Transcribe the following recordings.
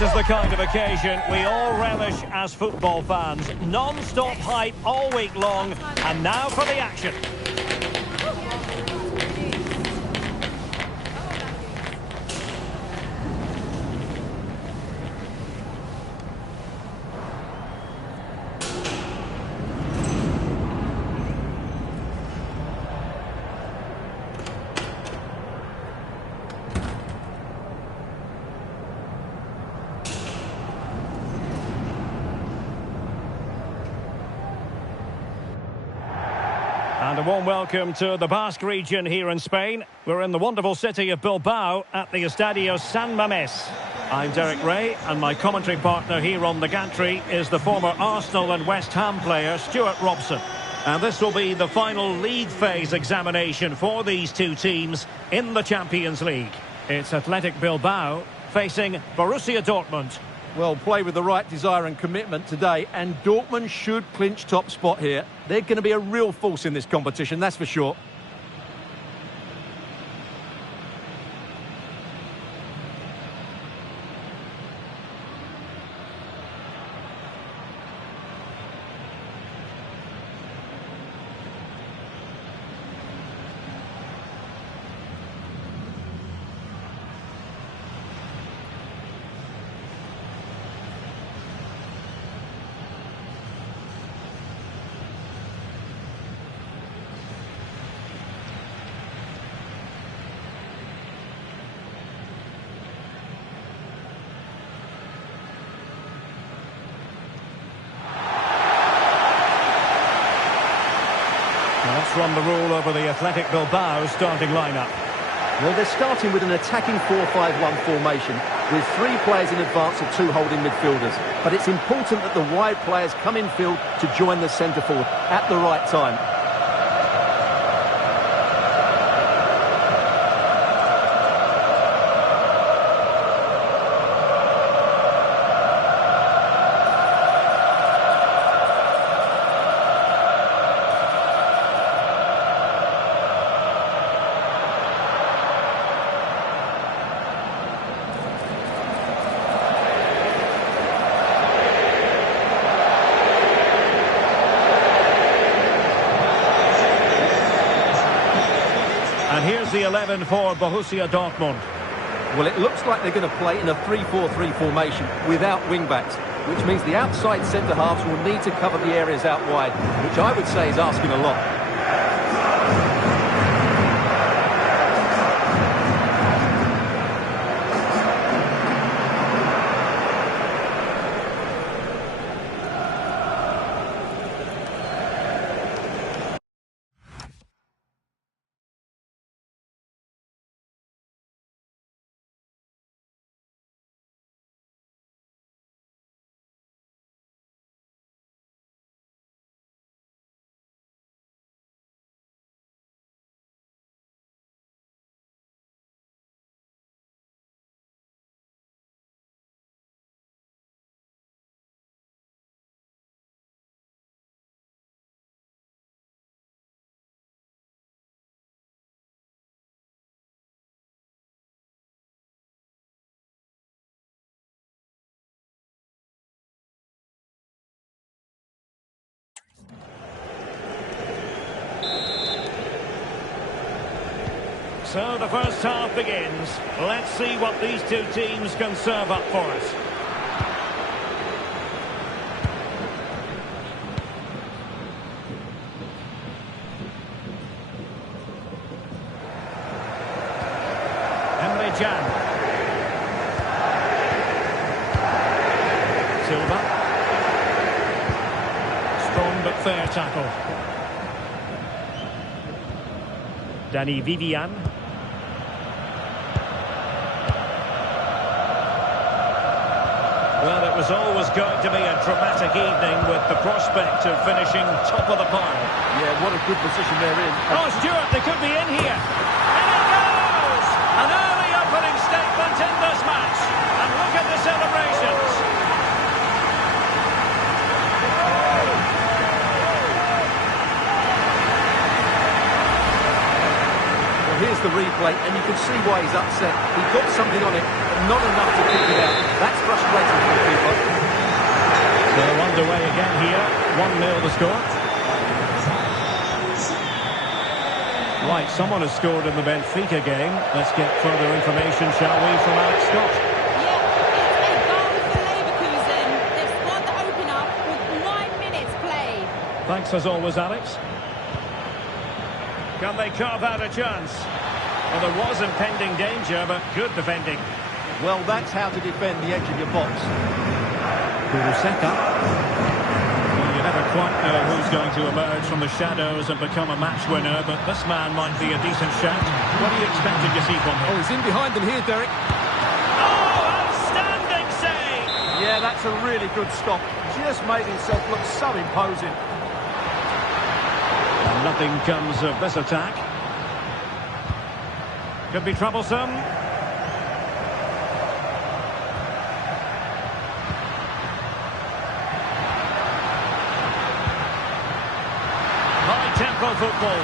This is the kind of occasion we all relish as football fans. Non-stop hype all week long, and now for the action. And a warm welcome to the Basque region here in Spain. We're in the wonderful city of Bilbao at the Estadio San Mamés. I'm Derek Ray, and my commentary partner here on the gantry is the former Arsenal and West Ham player Stuart Robson. And this will be the final league phase examination for these two teams in the Champions League. It's Athletic Bilbao facing Borussia Dortmund. Well, play with the right desire and commitment today, and Dortmund should clinch top spot here. They're going to be a real force in this competition, that's for sure. Let's run the rule over the Athletic Bilbao starting lineup. Well, they're starting with an attacking 4-5-1 formation with 3 players in advance of 2 holding midfielders. But it's important that the wide players come in field to join the centre forward at the right time. And here's the 11 for Borussia Dortmund. Well, it looks like they're going to play in a 3-4-3 formation without wing-backs, which means the outside centre-halves will need to cover the areas out wide, which I would say is asking a lot. So the first half begins. Let's see what these two teams can serve up for us. Emre Can. Silva. Strong but fair tackle. Danny Vivian. Well, it was always going to be a dramatic evening with the prospect of finishing top of the pile. Yeah, what a good position they're in. Oh, Stuart, they could be in here. And it goes! An early opening statement in this match. And look at the celebrations. Well, here's the replay, and you can see why he's upset. He got something on it, but not enough to keep it out. That's frustrating for the keeper. So underway again here. 1-0 the score. Right, someone has scored in the Benfica game. Let's get further information, shall we, from Alex Scott. Yeah, it's a goal for Leverkusen. They've scored the opener with 9 minutes played. Thanks as always, Alex. Can they carve out a chance? Well, there was impending danger, but good defending. Well, that's how to defend the edge of your box. Borussia. Well, you never quite know who's going to emerge from the shadows and become a match winner, but this man might be a decent shout. What are you expecting to see from him? Oh, he's in behind them here, Derek. Oh, outstanding save! Yeah, that's a really good stop. Just made himself look so imposing. And nothing comes of this attack. Could be troublesome. High-tempo football.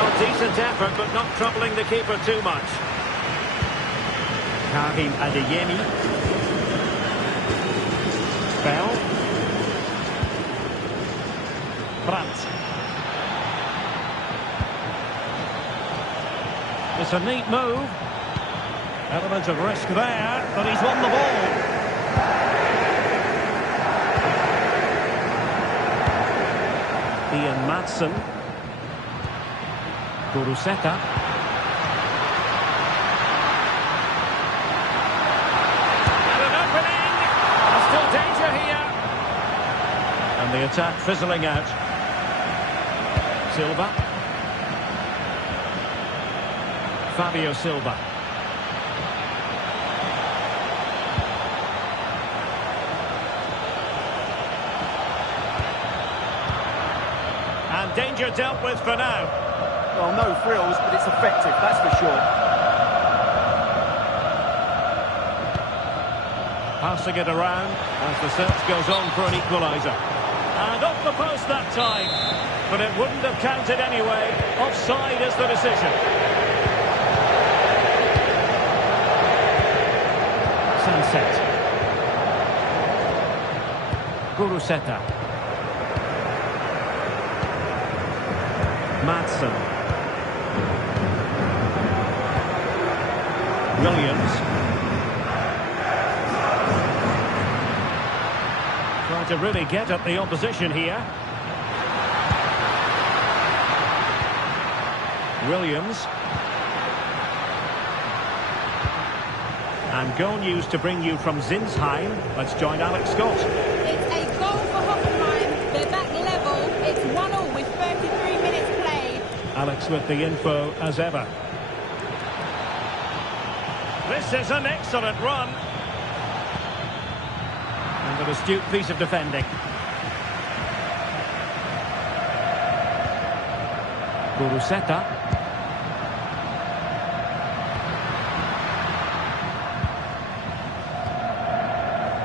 Well, decent effort, but not troubling the keeper too much. Karim Adeyemi. Bell. Brandt. It's a neat move. Element of risk there, but he's won the ball. Ian Maatsen. Borussia. And an opening. There's still danger here. And the attack fizzling out. Silva. Fabio Silva. And danger dealt with for now. Well, no frills, but it's effective, that's for sure. Passing it around as the search goes on for an equaliser. And off the post that time. But it wouldn't have counted anyway. Offside is the decision. Sunset. Borussia. Maatsen. Williams. Trying to really get at the opposition here. Williams. And goal news to bring you from Zinsheim. Let's join Alex Scott. It's a goal for Hoffenheim. They're back level. It's 1-1 with 33 minutes played. Alex with the info as ever. This is an excellent run. And an astute piece of defending. Borussia.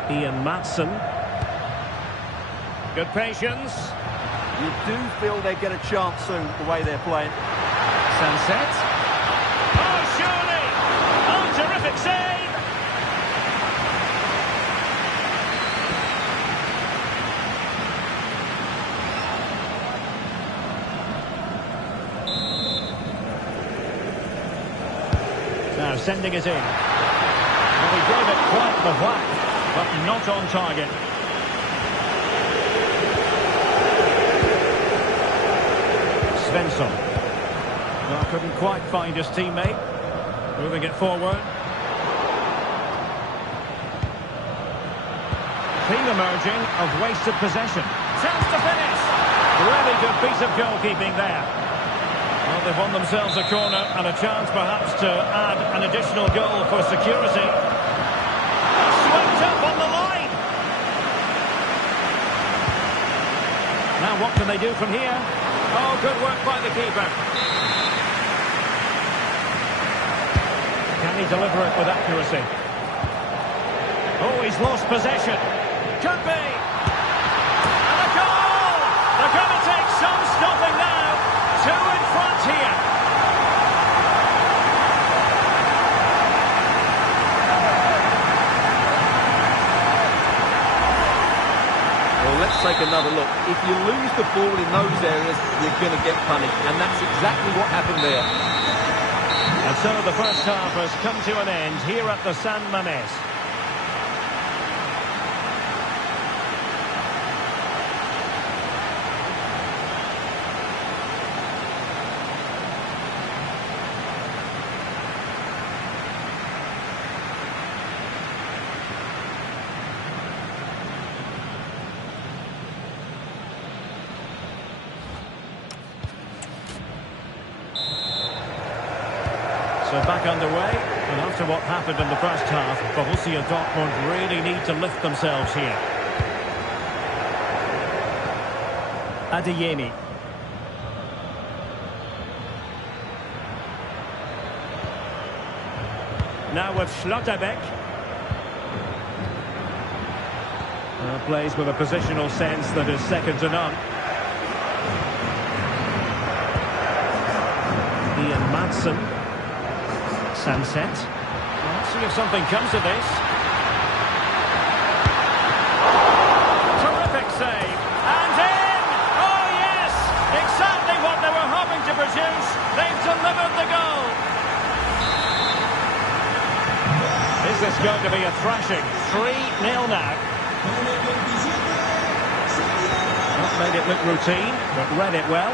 Ian Maatsen. Good patience. You do feel they get a chance soon, the way they're playing. Sunset. Oh, surely! Oh, terrific save! Now sending it in. Well, he gave it quite the whack, but not on target. Svensson. Well, couldn't quite find his teammate. Moving it forward. Theme emerging of wasted possession. Chance to finish. Really good piece of goalkeeping there. Well, they've won themselves a corner and a chance perhaps to add an additional goal for security. Swept up on the line. Now what can they do from here? Oh, good work by the keeper. Can he deliver it with accuracy? Oh, he's lost possession. Could be. And a goal! They're going to take some stopping now. Two in front here. If you lose the ball in those areas, you're going to get punished. And that's exactly what happened there. And so the first half has come to an end here at the San Mamés. So back underway, and after what happened in the first half, Borussia Dortmund really need to lift themselves here. Adeyemi. Now with Schlotterbeck. Plays with a positional sense that is second to none. Ian Madsen. Sunset. Let's see if something comes of this. Terrific save. And in! Oh yes! Exactly what they were hoping to produce. They've delivered the goal. Is this going to be a thrashing? 3-0 now. Not made it look routine, but read it well.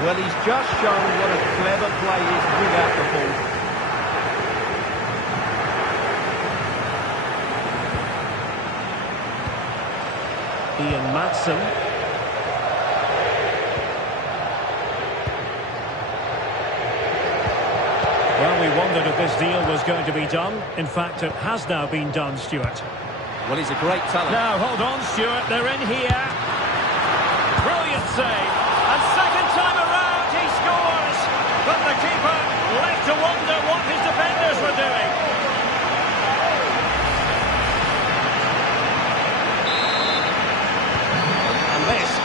Well, he's just shown what a clever play is without the ball. Ian Madsen. Well, we wondered if this deal was going to be done. In fact, it has now been done, Stuart. Well, he's a great talent. Now, hold on, Stuart. They're in here. Brilliant save. And second time around, he scores. But the keeper left to wonder what his defenders were doing.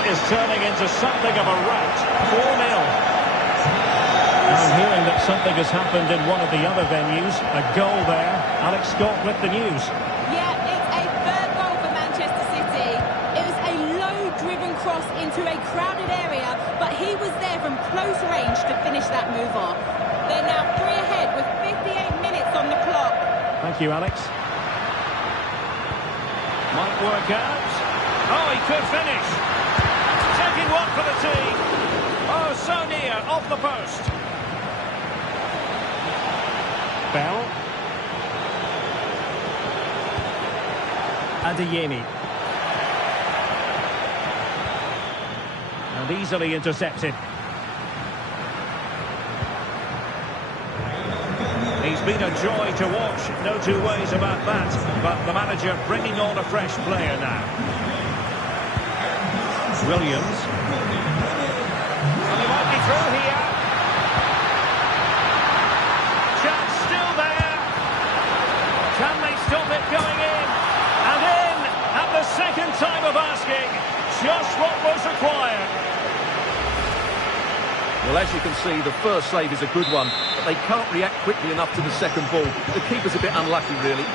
Is turning into something of a rout. 4-0. I'm hearing that something has happened in one of the other venues. A goal there. Alex Scott with the news. Yeah, it's a third goal for Manchester City. It was a low-driven cross into a crowded area, but he was there from close range to finish that move off. They're now 3 ahead with 58 minutes on the clock. Thank you, Alex. Might work out. Oh, he could finish. Taking one for the team. Oh, so near, off the post. Bell. Adeyemi. And easily intercepted. He's been a joy to watch, no two ways about that. But the manager bringing on a fresh player now. Williams. And he might be through here. Chance still there. Can they stop it going in? And in at the second time of asking. Just what was required. Well, as you can see, the first save is a good one, but they can't react quickly enough to the second ball. The keeper's a bit unlucky, really.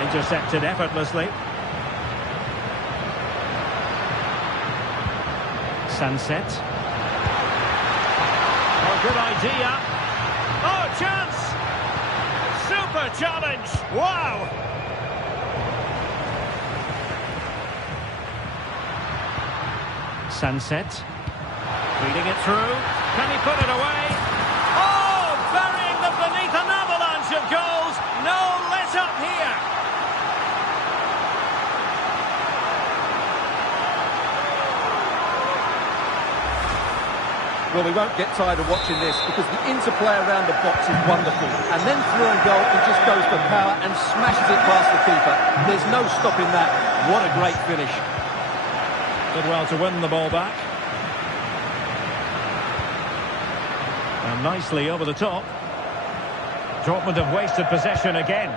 Intercepted effortlessly. Sunset. Oh, good idea. Oh, chance! Super challenge! Wow! Sunset. Feeding it through. Can he put it away? Oh, burying them beneath an avalanche of goals. No let up here. Well, we won't get tired of watching this because the interplay around the box is wonderful. And then through and goal, he just goes for power and smashes it past the keeper. There's no stopping that. What a great finish. Did well to win the ball back. And nicely over the top. Dortmund have wasted possession again.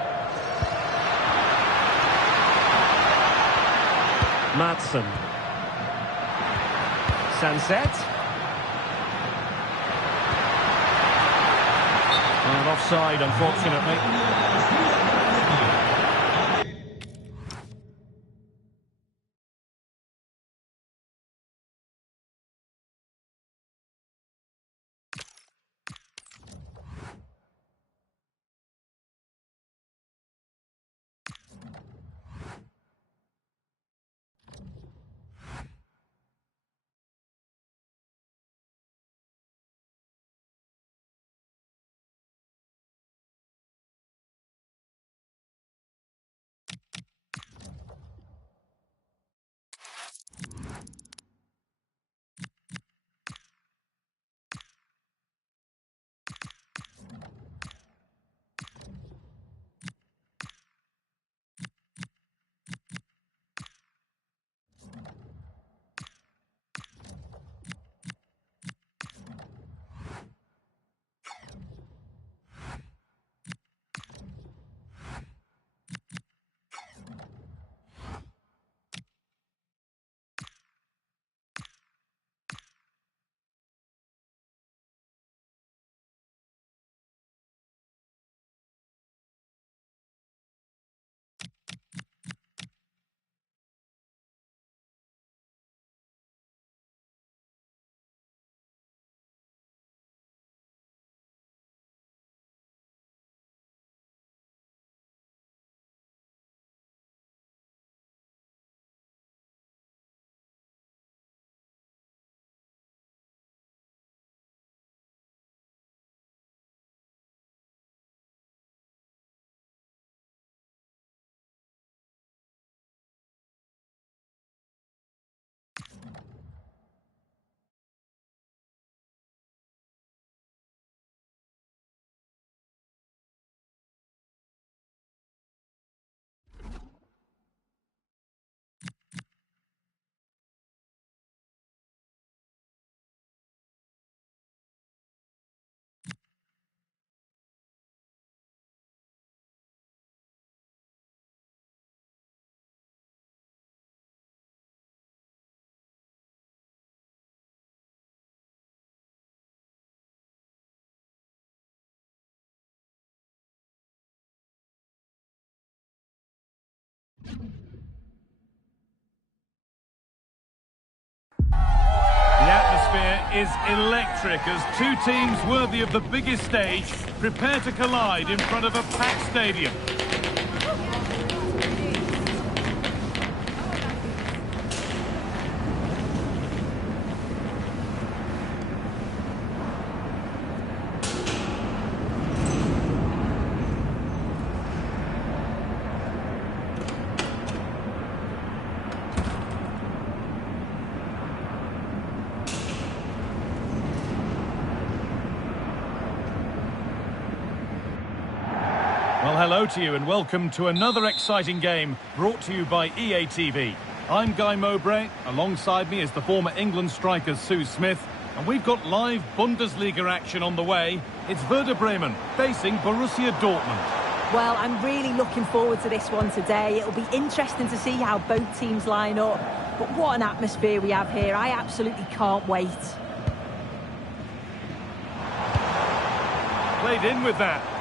Madsen. Sunset. offside, unfortunately. The atmosphere is electric as two teams worthy of the biggest stage prepare to collide in front of a packed stadium. Well, hello to you and welcome to another exciting game brought to you by EA TV. I'm Guy Mowbray, alongside me is the former England striker Sue Smith, and we've got live Bundesliga action on the way. It's Werder Bremen facing Borussia Dortmund. Well, I'm really looking forward to this one today. It'll be interesting to see how both teams line up, but what an atmosphere we have here. I absolutely can't wait. Played in with that.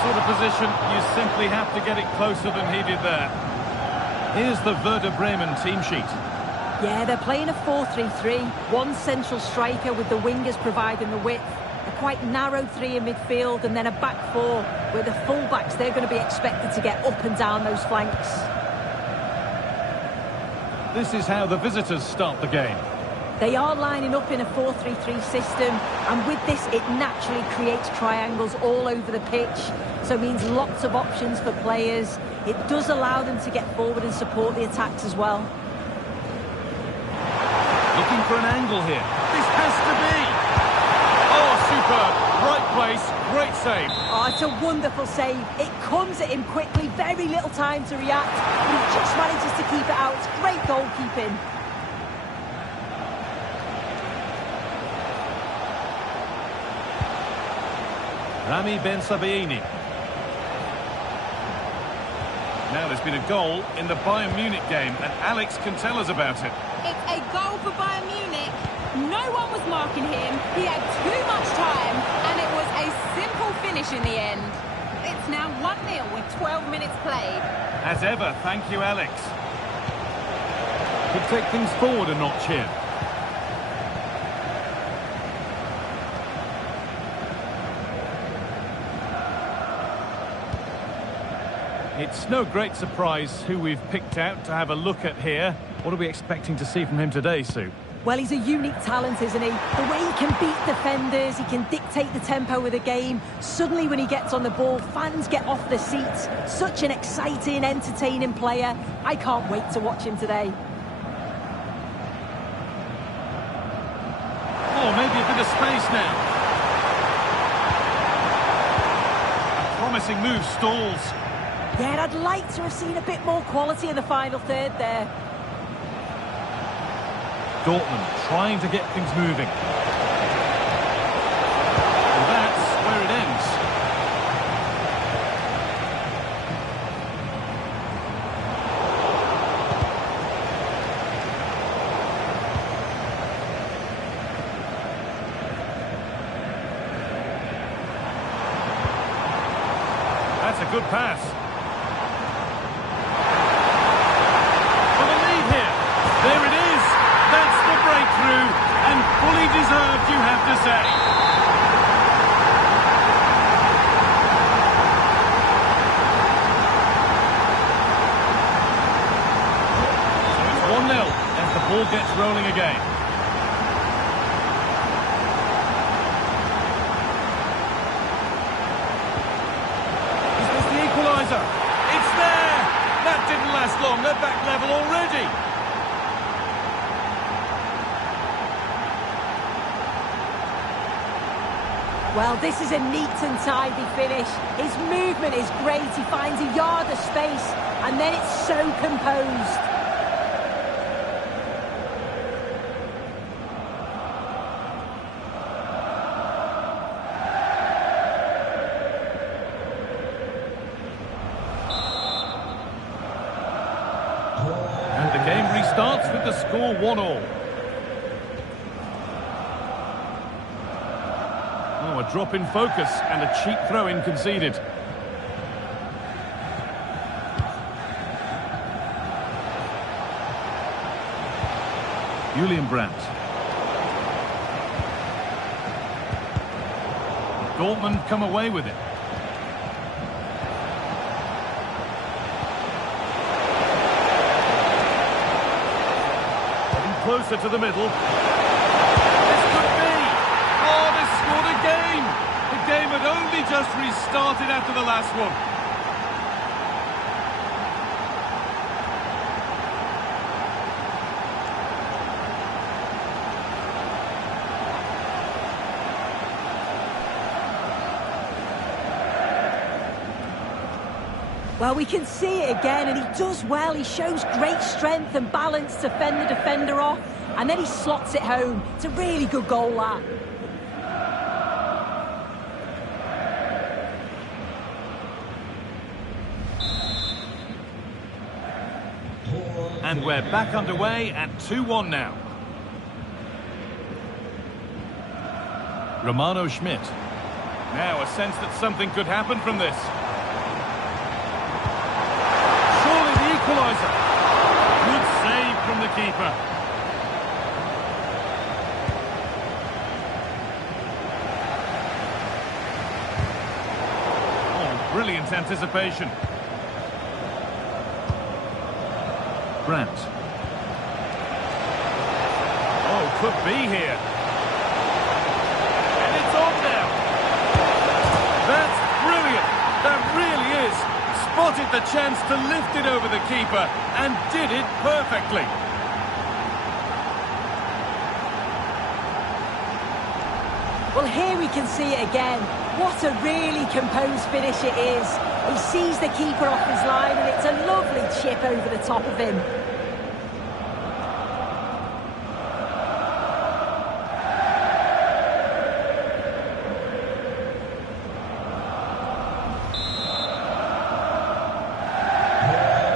Sort of position, you simply have to get it closer than he did there. Here's the Werder Bremen team sheet. Yeah, they're playing a 4-3-3. One central striker with the wingers providing the width. A quite narrow three in midfield and then a back four where the full-backs, they're going to be expected to get up and down those flanks. This is how the visitors start the game. They are lining up in a 4-3-3 system, and with this it naturally creates triangles all over the pitch, so it means lots of options for players. It does allow them to get forward and support the attacks as well. Looking for an angle here. This has to be! Oh, superb! Right place, great save. Oh, it's a wonderful save. It comes at him quickly, very little time to react, but he just manages to keep it out. It's great goalkeeping. Rami Ben Sabaini. Now there's been a goal in the Bayern Munich game, and Alex can tell us about it. It's a goal for Bayern Munich. No one one was marking him, he had too much time, and it was a simple finish in the end. It's now 1-0 with 12 minutes played. As ever, thank you, Alex. Could take things forward a notch here. It's no great surprise who we've picked out to have a look at here. What are we expecting to see from him today, Sue? Well, he's a unique talent, isn't he? The way he can beat defenders, he can dictate the tempo of the game. Suddenly, when he gets on the ball, fans get off their seats. Such an exciting, entertaining player. I can't wait to watch him today. Oh, maybe a bit of space now. A promising move stalls. Yeah, I'd like to have seen a bit more quality in the final third there. Dortmund trying to get things moving. And that's where it ends. That's a good pass. For the lead here. There it is. That's the breakthrough, and fully deserved, you have to say. So it's 1-0 as the ball gets rolling again. Is this the equaliser? It's there! That didn't last long, they're back level already. Well, this is a neat and tidy finish. His movement is great. He finds a yard of space, and then it's so composed. And the game restarts with the score 1-1. Oh, a drop in focus and a cheap throw-in conceded. Julian Brandt. Dortmund come away with it. Getting closer to the middle. This could be. Oh, they scored again. The game had only just restarted after the last one. Well, we can see it again, and he does well. He shows great strength and balance to fend the defender off, and then he slots it home. It's a really good goal, that. And we're back underway at 2-1 now. Romano Schmidt. Now a sense that something could happen from this. Surely the equaliser. Good save from the keeper. Oh, brilliant anticipation. Brandt. Oh, could be here. And it's on now. That's brilliant. That really is. Spotted the chance to lift it over the keeper and did it perfectly. Well, here we can see it again. What a really composed finish it is. He sees the keeper off his line, and it's a lovely chip over the top of him.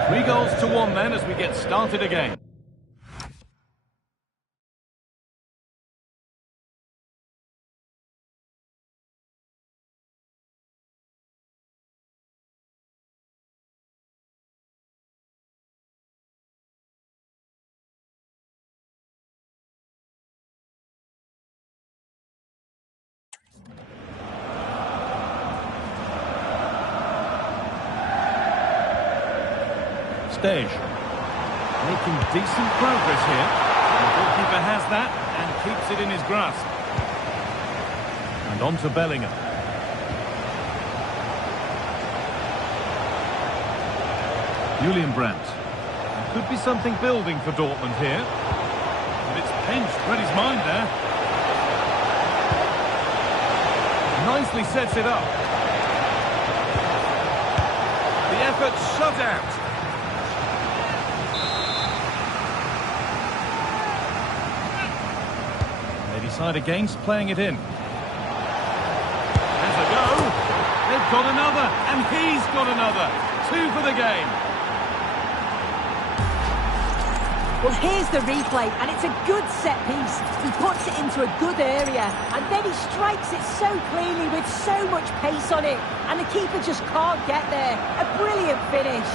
Three goals to one then as we get started again. stage. Making decent progress here. The goalkeeper has that and keeps it in his grasp. And on to Bellingham. Julian Brandt. Could be something building for Dortmund here. But it's pinched. Read his mind there. Nicely sets it up. The effort shut out. They decide against playing it in. There's a go. They've got another, and he's got another. 2 for the game. Well, here's the replay, and it's a good set piece. He puts it into a good area, and then he strikes it so cleanly with so much pace on it, and the keeper just can't get there. A brilliant finish.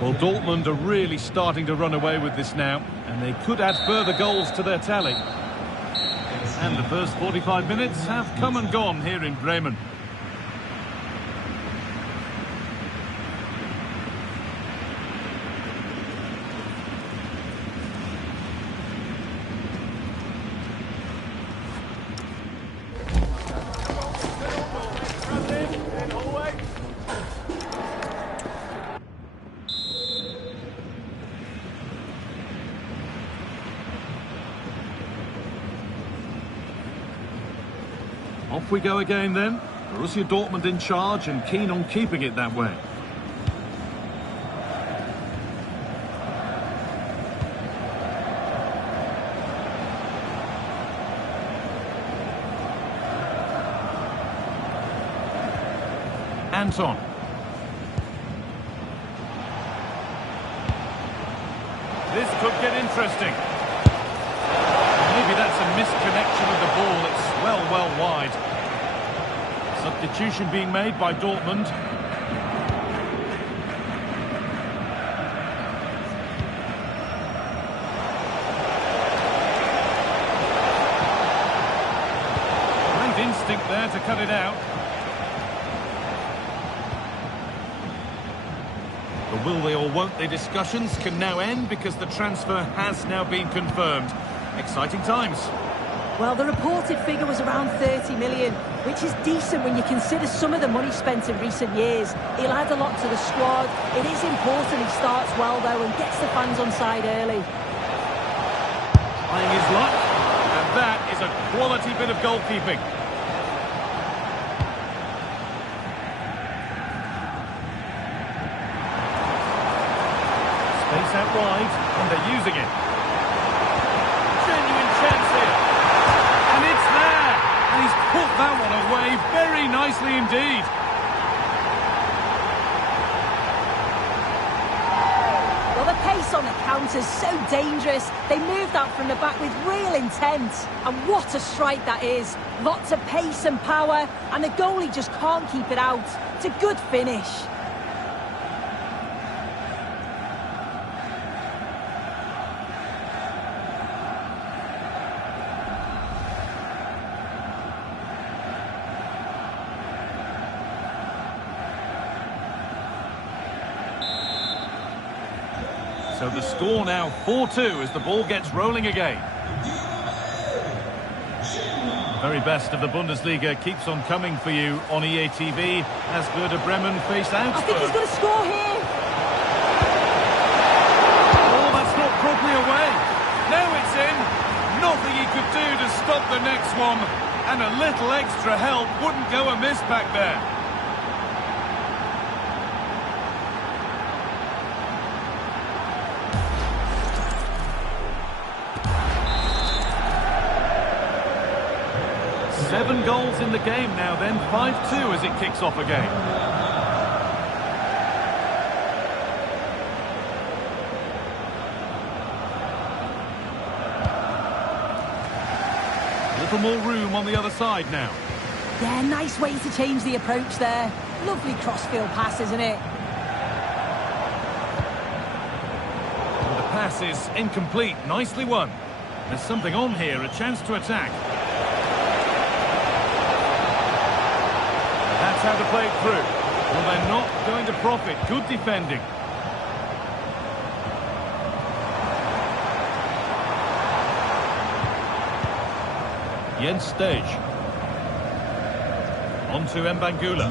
Well, Dortmund are really starting to run away with this now, and they could add further goals to their tally. And the first 45 minutes have come and gone here in Bremen. Off we go again then. Borussia Dortmund in charge and keen on keeping it that way. Anton. This could get interesting. Maybe that's a misconnection of the ball. It's well wide. Substitution being made by Dortmund. Great instinct there to cut it out. The will they or won't they discussions can now end because the transfer has now been confirmed. Exciting times. Well, the reported figure was around 30 million, which is decent when you consider some of the money spent in recent years. He'll add a lot to the squad. It is important he starts well, though, and gets the fans on side early. Trying his luck, and that is a quality bit of goalkeeping. Space out wide, and they're using it. Genuine chance here. And it's there! And he's put that one away very nicely indeed. Well, the pace on the counter's so dangerous. They moved out from the back with real intent. And what a strike that is. Lots of pace and power, and the goalie just can't keep it out. It's a good finish. So the score now 4-2 as the ball gets rolling again. The very best of the Bundesliga keeps on coming for you on EA TV as Werder Bremen face Augsburg. I think he's going to score here. Oh, that's not properly away. Now it's in. Nothing he could do to stop the next one. And a little extra help wouldn't go amiss back there. Seven goals in the game now then, 5-2 as it kicks off again. A little more room on the other side now. Yeah, nice way to change the approach there. Lovely crossfield pass, isn't it? pass is incomplete. Nicely won. There's something on here, a chance to attack. That's how to play it through. Well, they're not going to profit. Good defending. Jens Stage. On to Mbangula.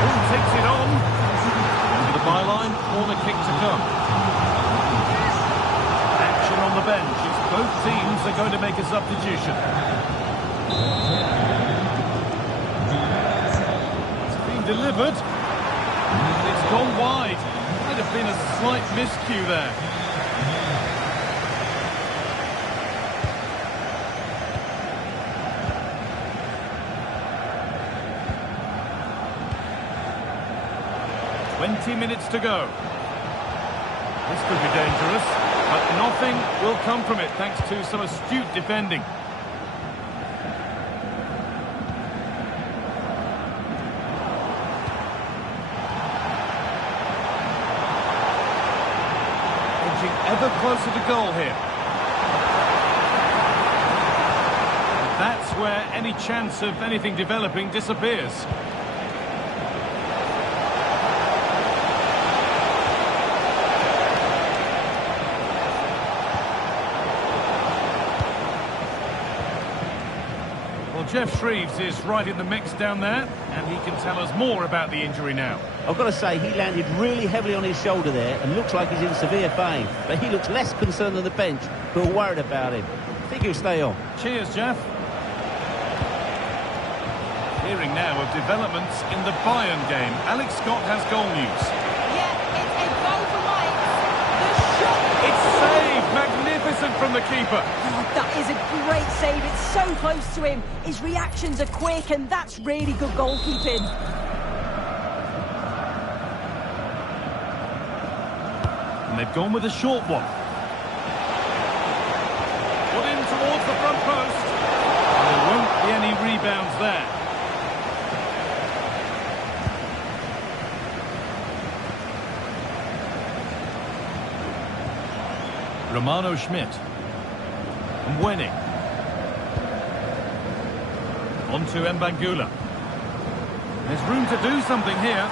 Oh, takes it on. Over the byline, corner kick to come. Action on the bench as both teams are going to make a substitution. It's been delivered. It's gone wide. Might have been a slight miscue there. Minutes to go. This could be dangerous, but nothing will come from it thanks to some astute defending. Edging ever closer to goal here. But that's where any chance of anything developing disappears. Jeff Shreves is right in the mix down there, and he can tell us more about the injury now. I've got to say, he landed really heavily on his shoulder there and looks like he's in severe pain. But he looks less concerned than the bench, who are worried about him. I think he'll stay on. Cheers, Jeff. Hearing now of developments in the Bayern game. Alex Scott has goal news. Yeah, it's a goal for Mike. The shot. It's saved. Magnificent from the keeper. Oh, that is a great save. It's so close to him. His reactions are quick, and that's really good goalkeeping. And they've gone with a short one. Put in towards the front post. And there won't be any rebounds there. Romano Schmidt. And Wenning. On to Mbangula. There's room to do something here.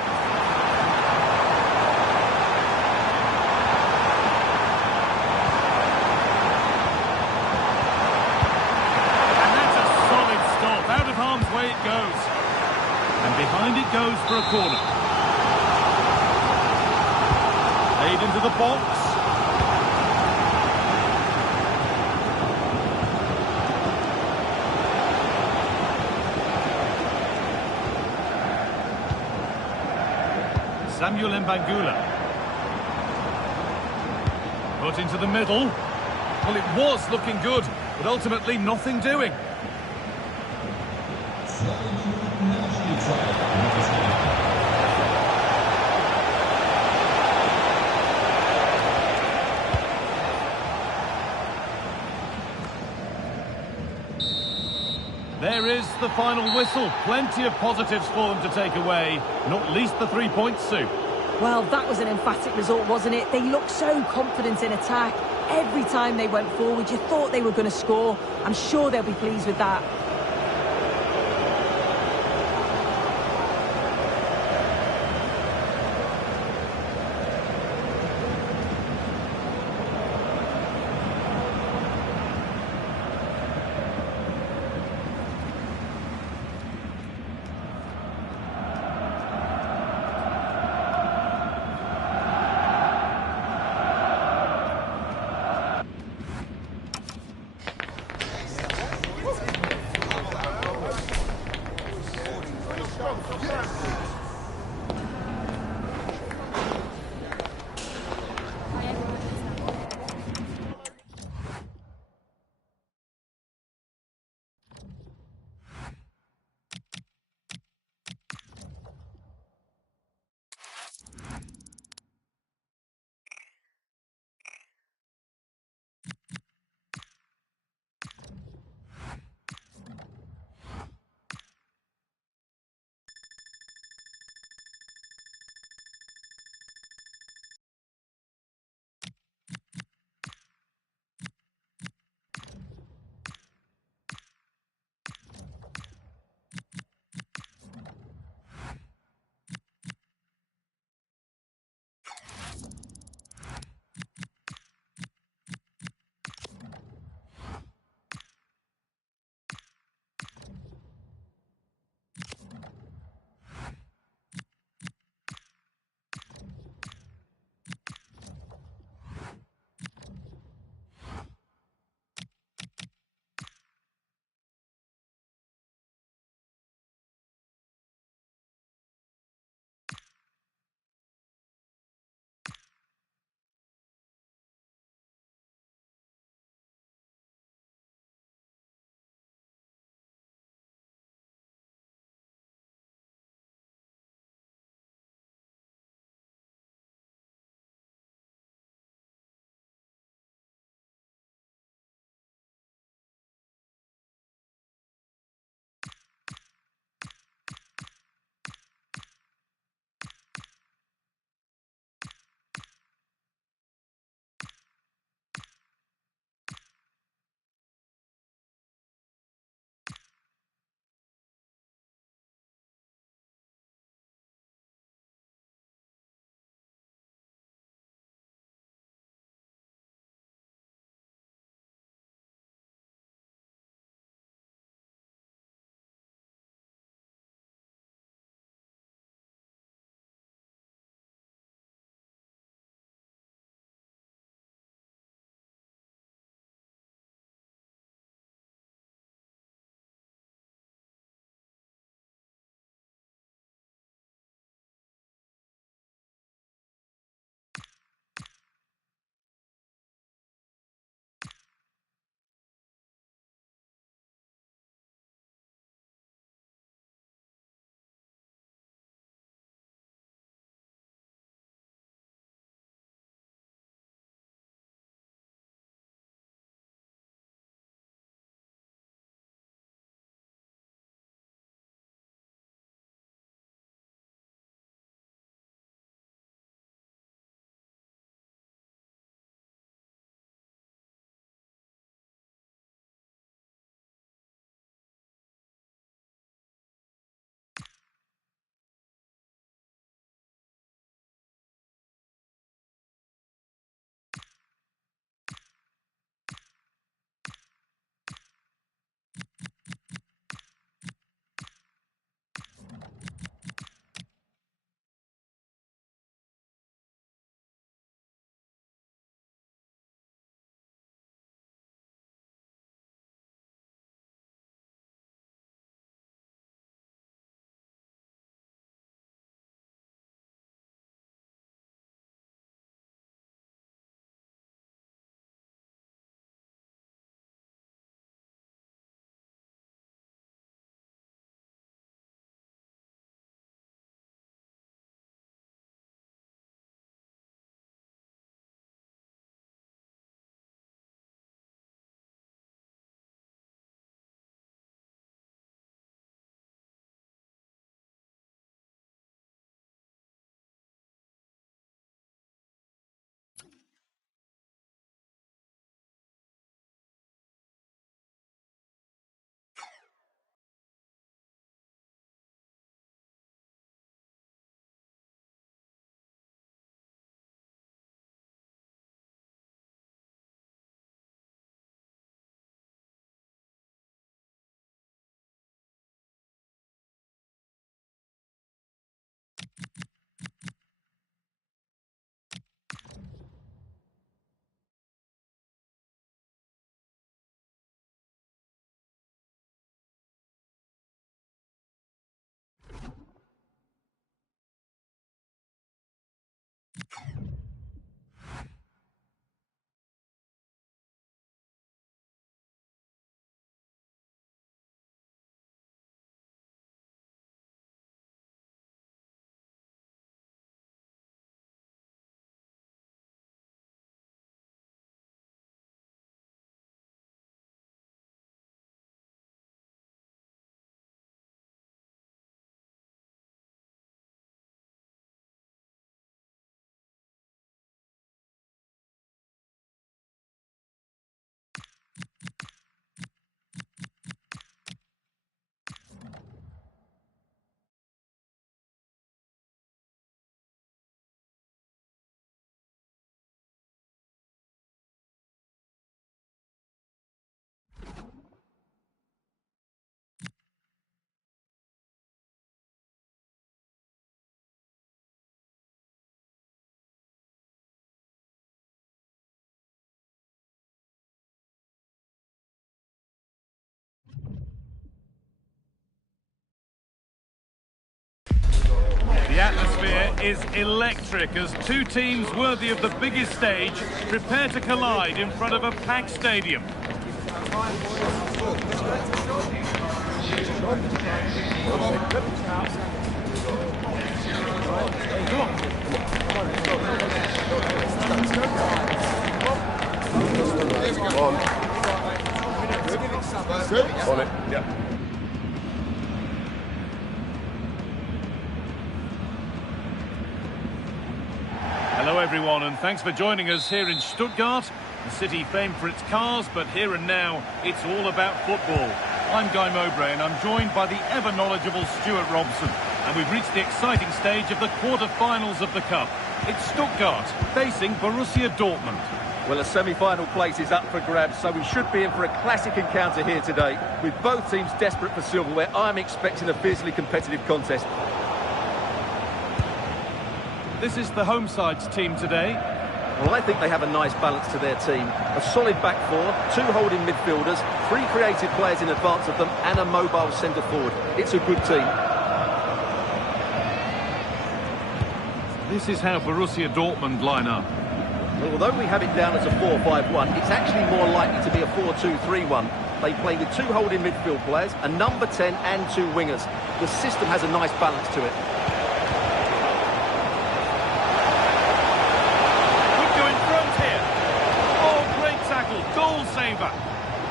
And that's a solid stop. Out of harm's way it goes. And behind it goes for a corner. Played into the box. Samuel Mbangula. Put into the middle. Well, it was looking good, but ultimately nothing doing. There is the final whistle. Plenty of positives for them to take away, not least the 3 points, Sue. Well, that was an emphatic result, wasn't it? They looked so confident in attack. Every time they went forward, you thought they were going to score. I'm sure they'll be pleased with that. is electric as two teams worthy of the biggest stage prepare to collide in front of a packed stadium. On it, yeah. Hello everyone, and thanks for joining us here in Stuttgart. The city famed for its cars, but here and now, it's all about football. I'm Guy Mowbray, and I'm joined by the ever-knowledgeable Stuart Robson. And we've reached the exciting stage of the quarter-finals of the Cup. It's Stuttgart facing Borussia Dortmund. Well, a semi-final place is up for grabs, so we should be in for a classic encounter here today. With both teams desperate for silverware, I'm expecting a fiercely competitive contest. This is the home side's team today. Well, I think they have a nice balance to their team. A solid back four, two holding midfielders, three creative players in advance of them, and a mobile centre-forward. It's a good team. This is how Borussia Dortmund line up. Well, although we have it down as a 4-5-1, it's actually more likely to be a 4-2-3-1. They play with two holding midfield players, a number 10 and two wingers. The system has a nice balance to it. Could go in front here. Oh, great tackle, goal saver.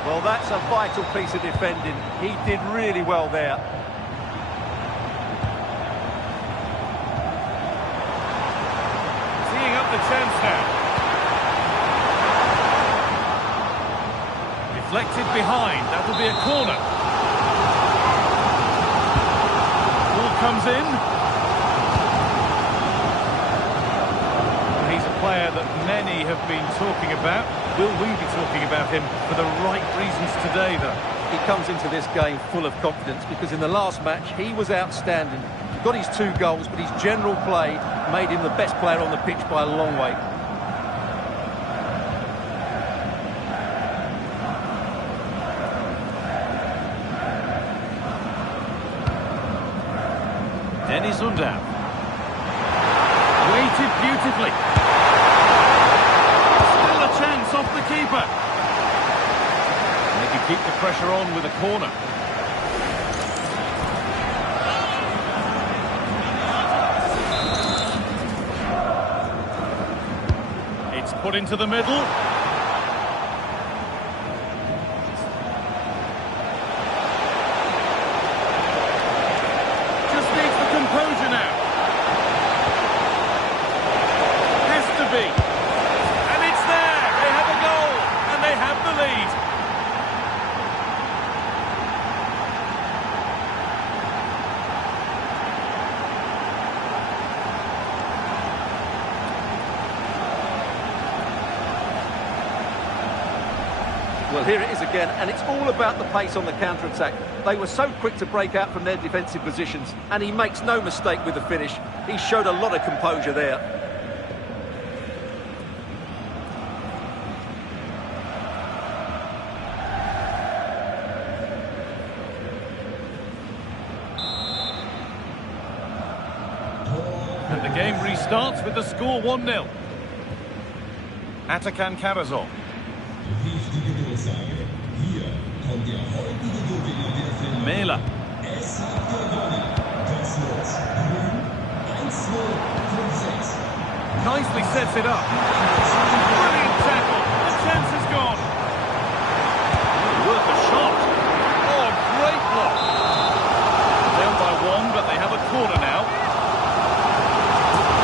Well, that's a vital piece of defending. He did really well there. Teeing up the chance now. Deflected behind, that'll be a corner. Ball comes in. He's a player that many have been talking about. Will we be talking about him for the right reasons today, though? He comes into this game full of confidence because in the last match he was outstanding. He got his 2 goals, but his general play made him the best player on the pitch by a long way. Showdown. Waited beautifully. Still a chance off the keeper. And they can keep the pressure on with a corner. It's put into the middle. Composure now. Has to be. And it's there. They have a goal. And they have the lead. Well, here it is again, and it's all about the pace on the counter-attack. They were so quick to break out from their defensive positions, and he makes no mistake with the finish. He showed a lot of composure there. And the game restarts with the score 1-0. Atakan Karasov. Mela. Nicely sets it up. Brilliant tackle. The chance is gone. Worth a shot. Oh, great block. Down by 1, but they have a corner now.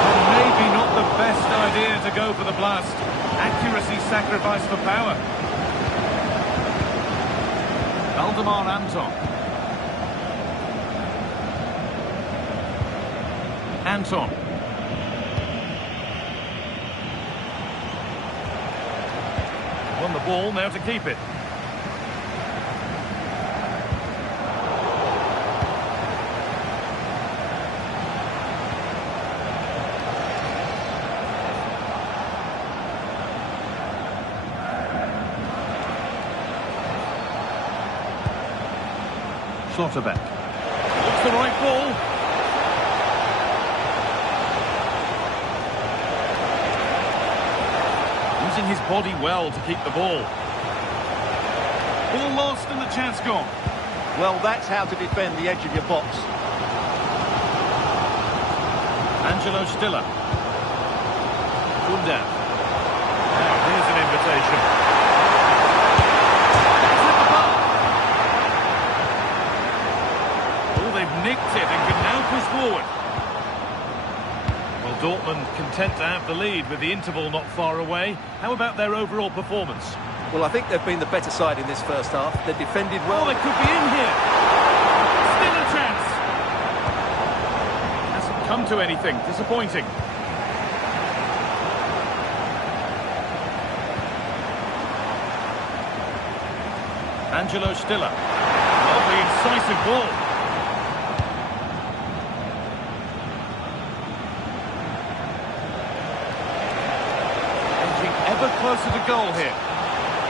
And maybe not the best idea to go for the blast. Accuracy sacrificed for power. Valdemar Anton. Anton. Won the ball, now to keep it. Schlotterbeck. Looks the right ball. Using his body well to keep the ball. Ball lost and the chance gone. Well, that's how to defend the edge of your box. Angelo Stiller. Gundown. Now, here's an invitation. He's hit the bar. Oh, they've nicked it and can now push forward. Well, Dortmund content to have the lead with the interval not far away. How about their overall performance? Well, I think they've been the better side in this first half. They've defended well. Oh, they could be in here. Still a chance. Hasn't come to anything. Disappointing. Angelo Stiller. Lovely, incisive ball. Edging ever closer to goal here.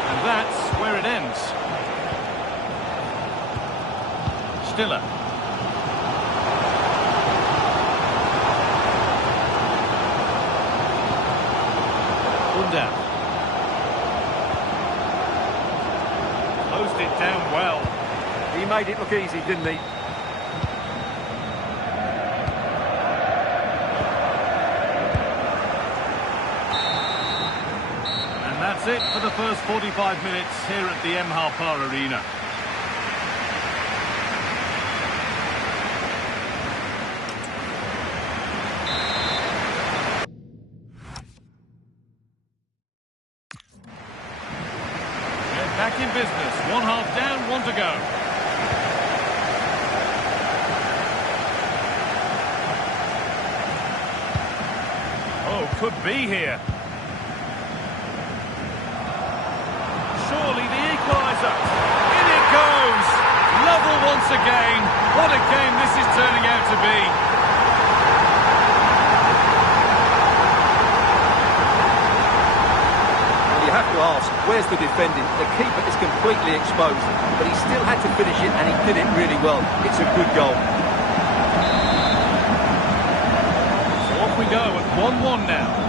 And that's where it ends. Stiller. Gundown. Closed it down well. He made it look easy, didn't he? That's it for the first 45 minutes here at the Par Arena. Get back in business. One half down, one to go. Oh, could be here. Surely the equaliser. In it goes. Level once again. What a game this is turning out to be. Well, you have to ask, where's the defending? The keeper is completely exposed, but he still had to finish it, and he did it really well. It's a good goal. So off we go at 1-1 now.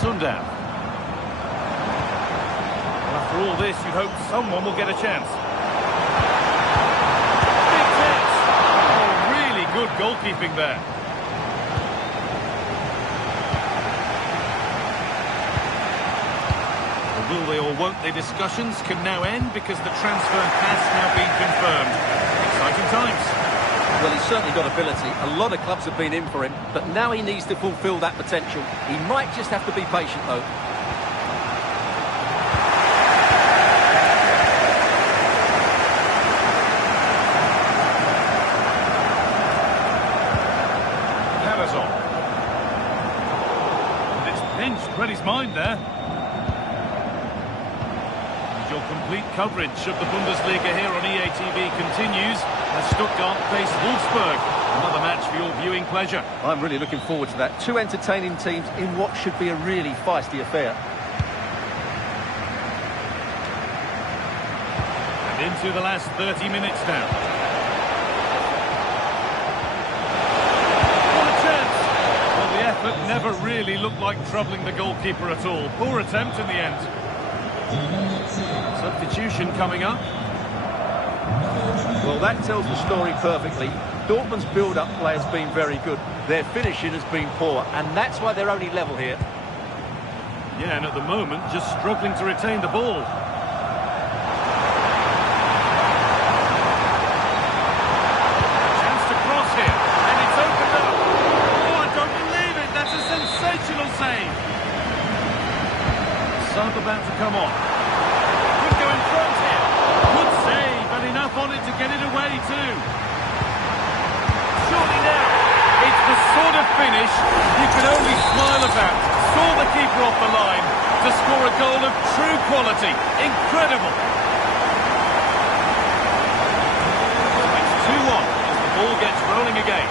Sundown. Well, after all this, you hope someone will get a chance. Big chance. Oh, really good goalkeeping there. The will they or won't they discussions can now end because the transfer has now been confirmed. Exciting times. Well, he's certainly got ability. A lot of clubs have been in for him, but now he needs to fulfil that potential. He might just have to be patient, though. Cabazon. And it's pinched Reddy's mind there. And your complete coverage of the Bundesliga here on EA TV continues as Stuttgart face Wolfsburg. Another match for your viewing pleasure. I'm really looking forward to that. Two entertaining teams in what should be a really feisty affair. And into the last 30 minutes now. What a chance! Well, the effort never really looked like troubling the goalkeeper at all. Poor attempt in the end. Substitution coming up. Well, that tells the story perfectly. Dortmund's build-up play has been very good. Their finishing has been poor, and that's why they're only level here. Yeah, and at the moment, just struggling to retain the ball. Chance to cross here, and it's opened up. Oh, I don't believe it. That's a sensational save. Sub about to come on. Could go in front here. Good save, and enough on it to get it away too. Surely now, it's the sort of finish you can only smile about. Saw the keeper off the line to score a goal of true quality. Incredible. It's 2-1 as the ball gets rolling again.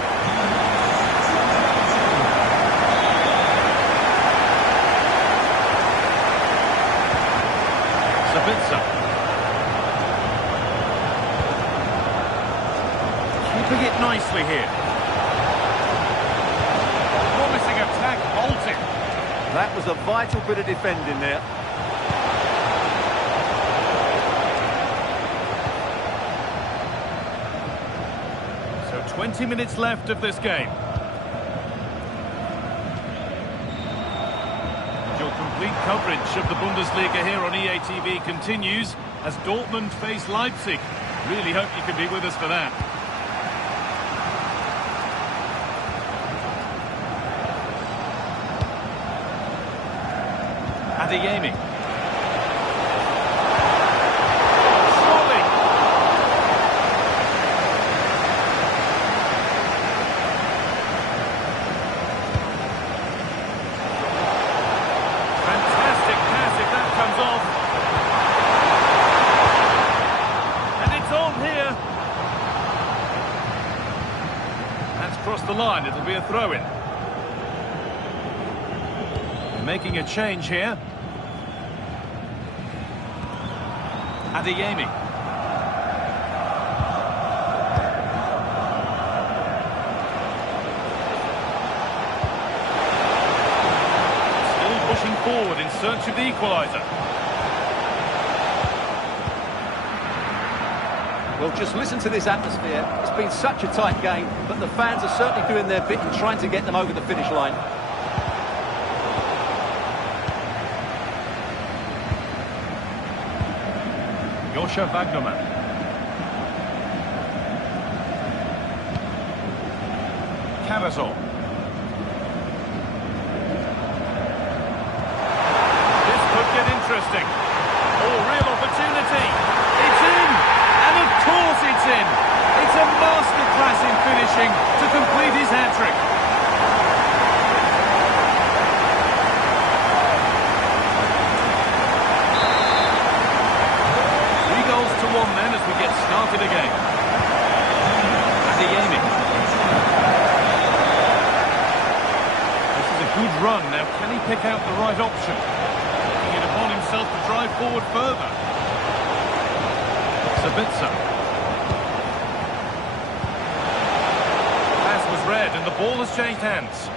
was a vital bit of defending there. So 20 minutes left of this game. Your complete coverage of the Bundesliga here on EA TV continues as Dortmund face Leipzig. Really hope you can be with us for that. Adeyemi. Surely. Fantastic pass if that comes off. And it's on here. That's crossed the line. It'll be a throw-in. Making a change here. Adeyemi. Still pushing forward in search of the equaliser. Well, just listen to this atmosphere. It's been such a tight game, but the fans are certainly doing their bit in trying to get them over the finish line. Wagnerman. Cavazor. This could get interesting. Oh, real opportunity. It's in! And of course it's in! It's a masterclass in finishing to complete his hat-trick. One then as we get started again. Adeyemi. This is a good run. Now, can he pick out the right option? Taking it upon himself to drive forward further. Sabitzer. Pass was read and the ball has changed hands.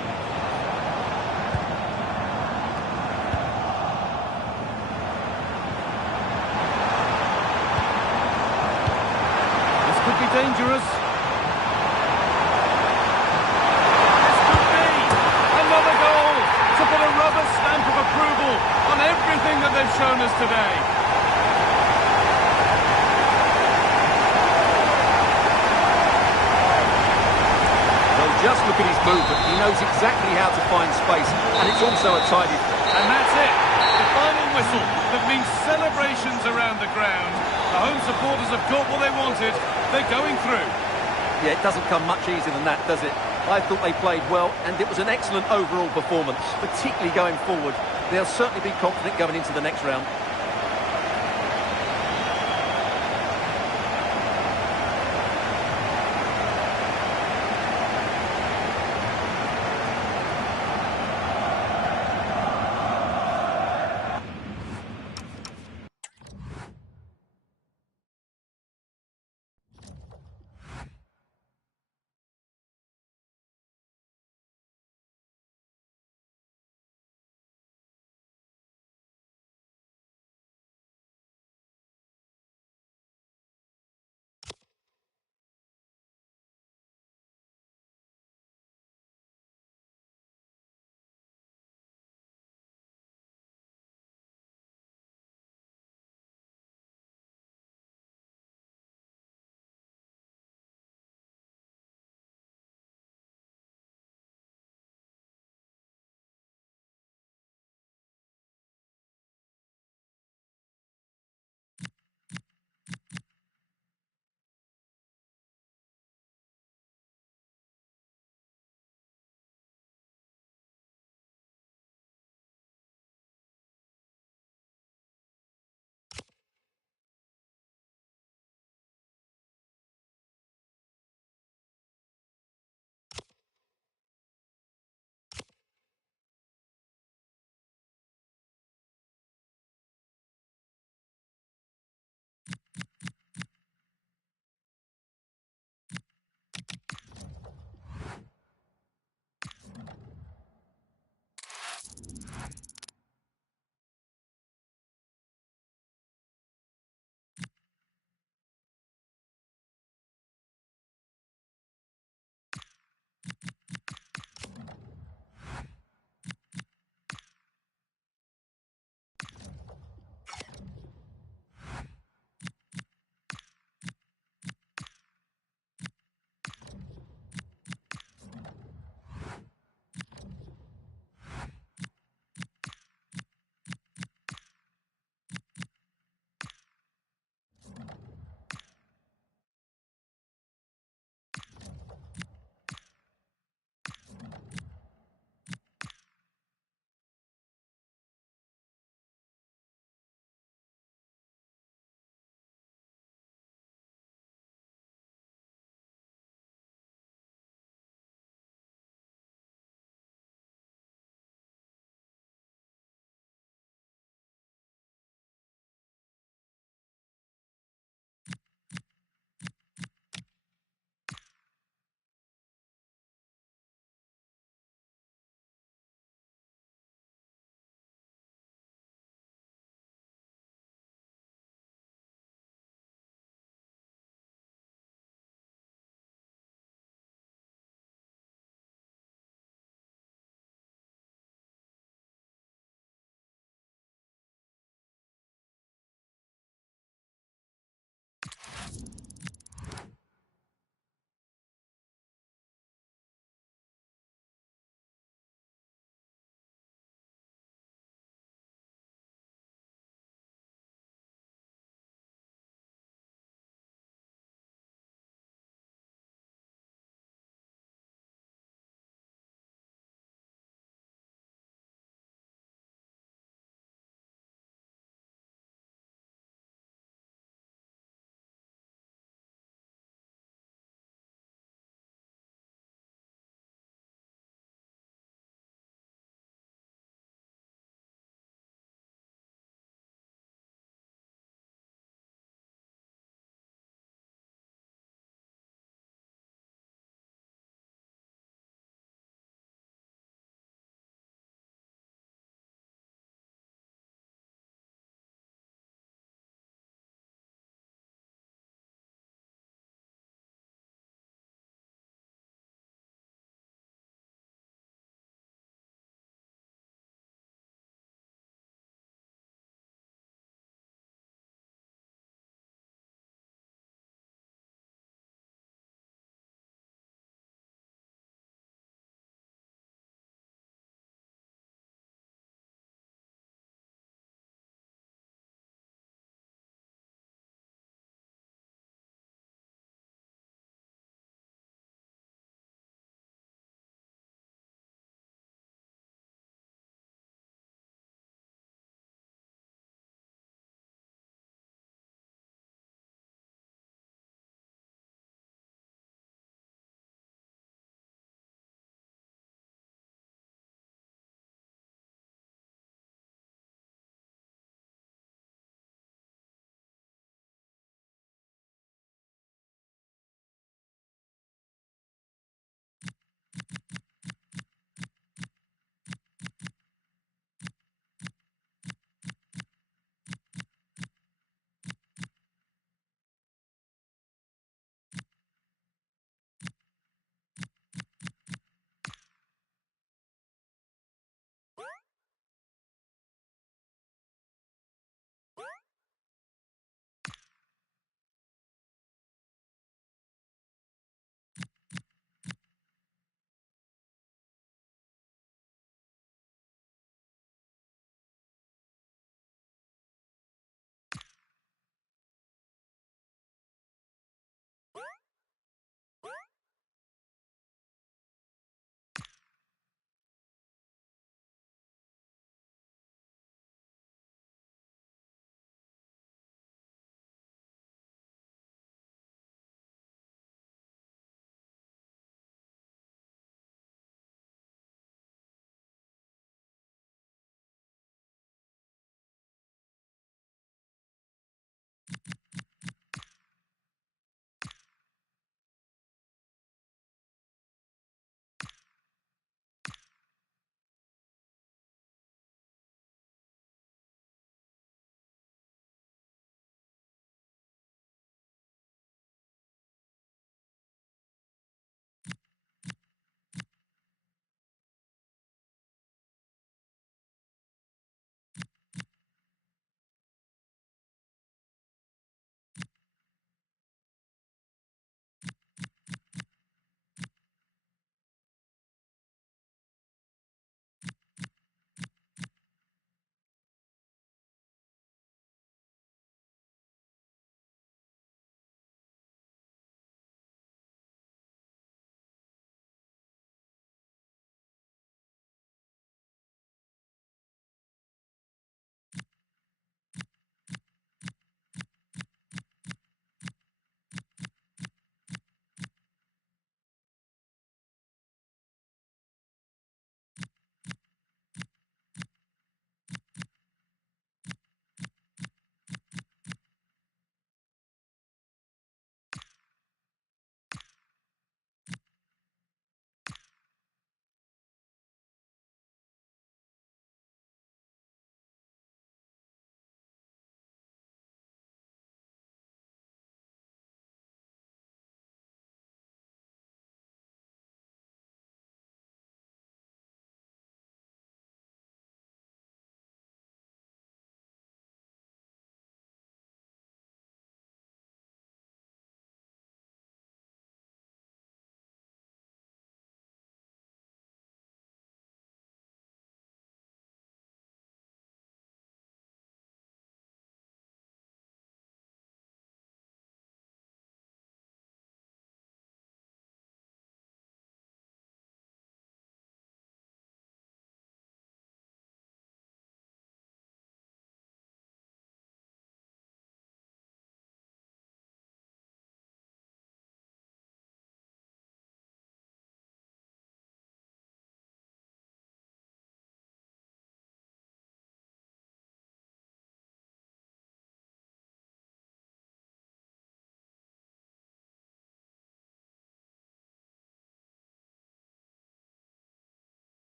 Dangerous. This could be another goal to put a rubber stamp of approval on everything that they've shown us today. Well, just look at his movement. He knows exactly how to find space, and it's also a tidy. And that's it. The final whistle that means celebrations around the ground. The home supporters have got what they wanted. They're going through. Yeah, it doesn't come much easier than that, does it? I thought they played well, and it was an excellent overall performance, particularly going forward. They'll certainly be confident going into the next round.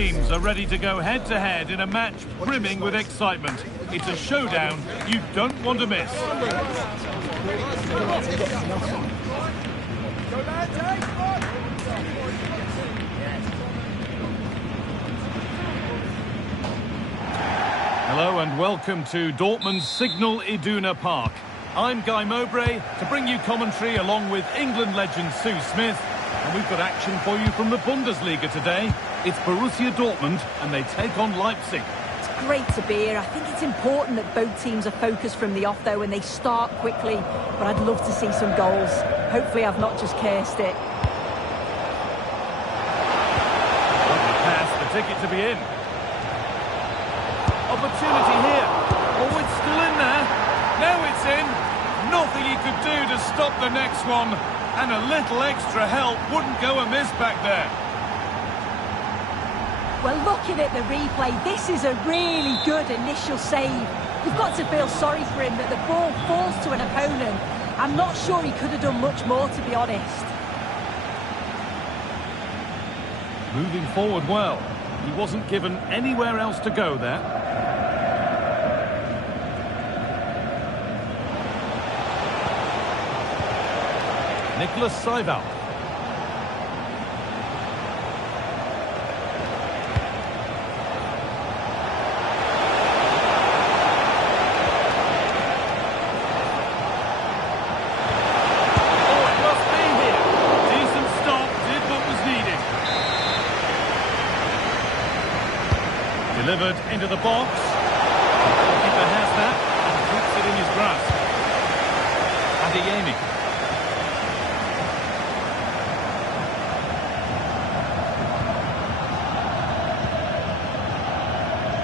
teams are ready to go head-to-head in a match brimming with excitement. It's a showdown you don't want to miss. Hello and welcome to Dortmund's Signal Iduna Park. I'm Guy Mowbray to bring you commentary along with England legend Sue Smith. And we've got action for you from the Bundesliga today. It's Borussia Dortmund and they take on Leipzig. It's great to be here. I think it's important that both teams are focused from the off though and they start quickly. But I'd love to see some goals. Hopefully I've not just cursed it. Lovely pass, the ticket to be in. Opportunity here. Oh, it's still in there. Now it's in. Nothing he could do to stop the next one. And a little extra help wouldn't go amiss back there. Well, looking at the replay, this is a really good initial save. You've got to feel sorry for him that the ball falls to an opponent. I'm not sure he could have done much more, to be honest. Moving forward well. He wasn't given anywhere else to go there. Nicholas Seival. Delivered into the box. The keeper has that and keeps it in his grasp. Adeyemi.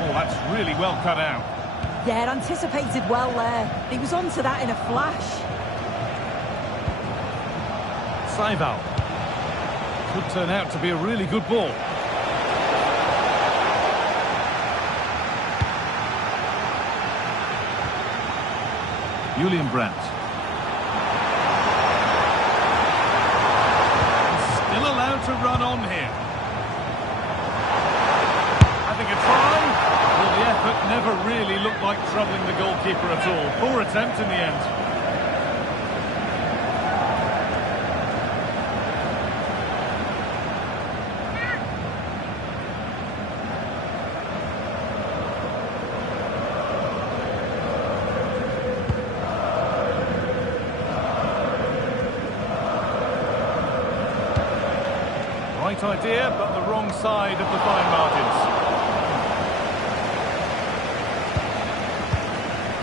Oh, that's really well cut out. Yeah, anticipated well there. He was onto that in a flash. Seival. Could turn out to be a really good ball. Julian Brandt. Still allowed to run on here. Having a try. Well, the effort never really looked like troubling the goalkeeper at all. Poor attempt in the end. Right idea, but the wrong side of the fine margins.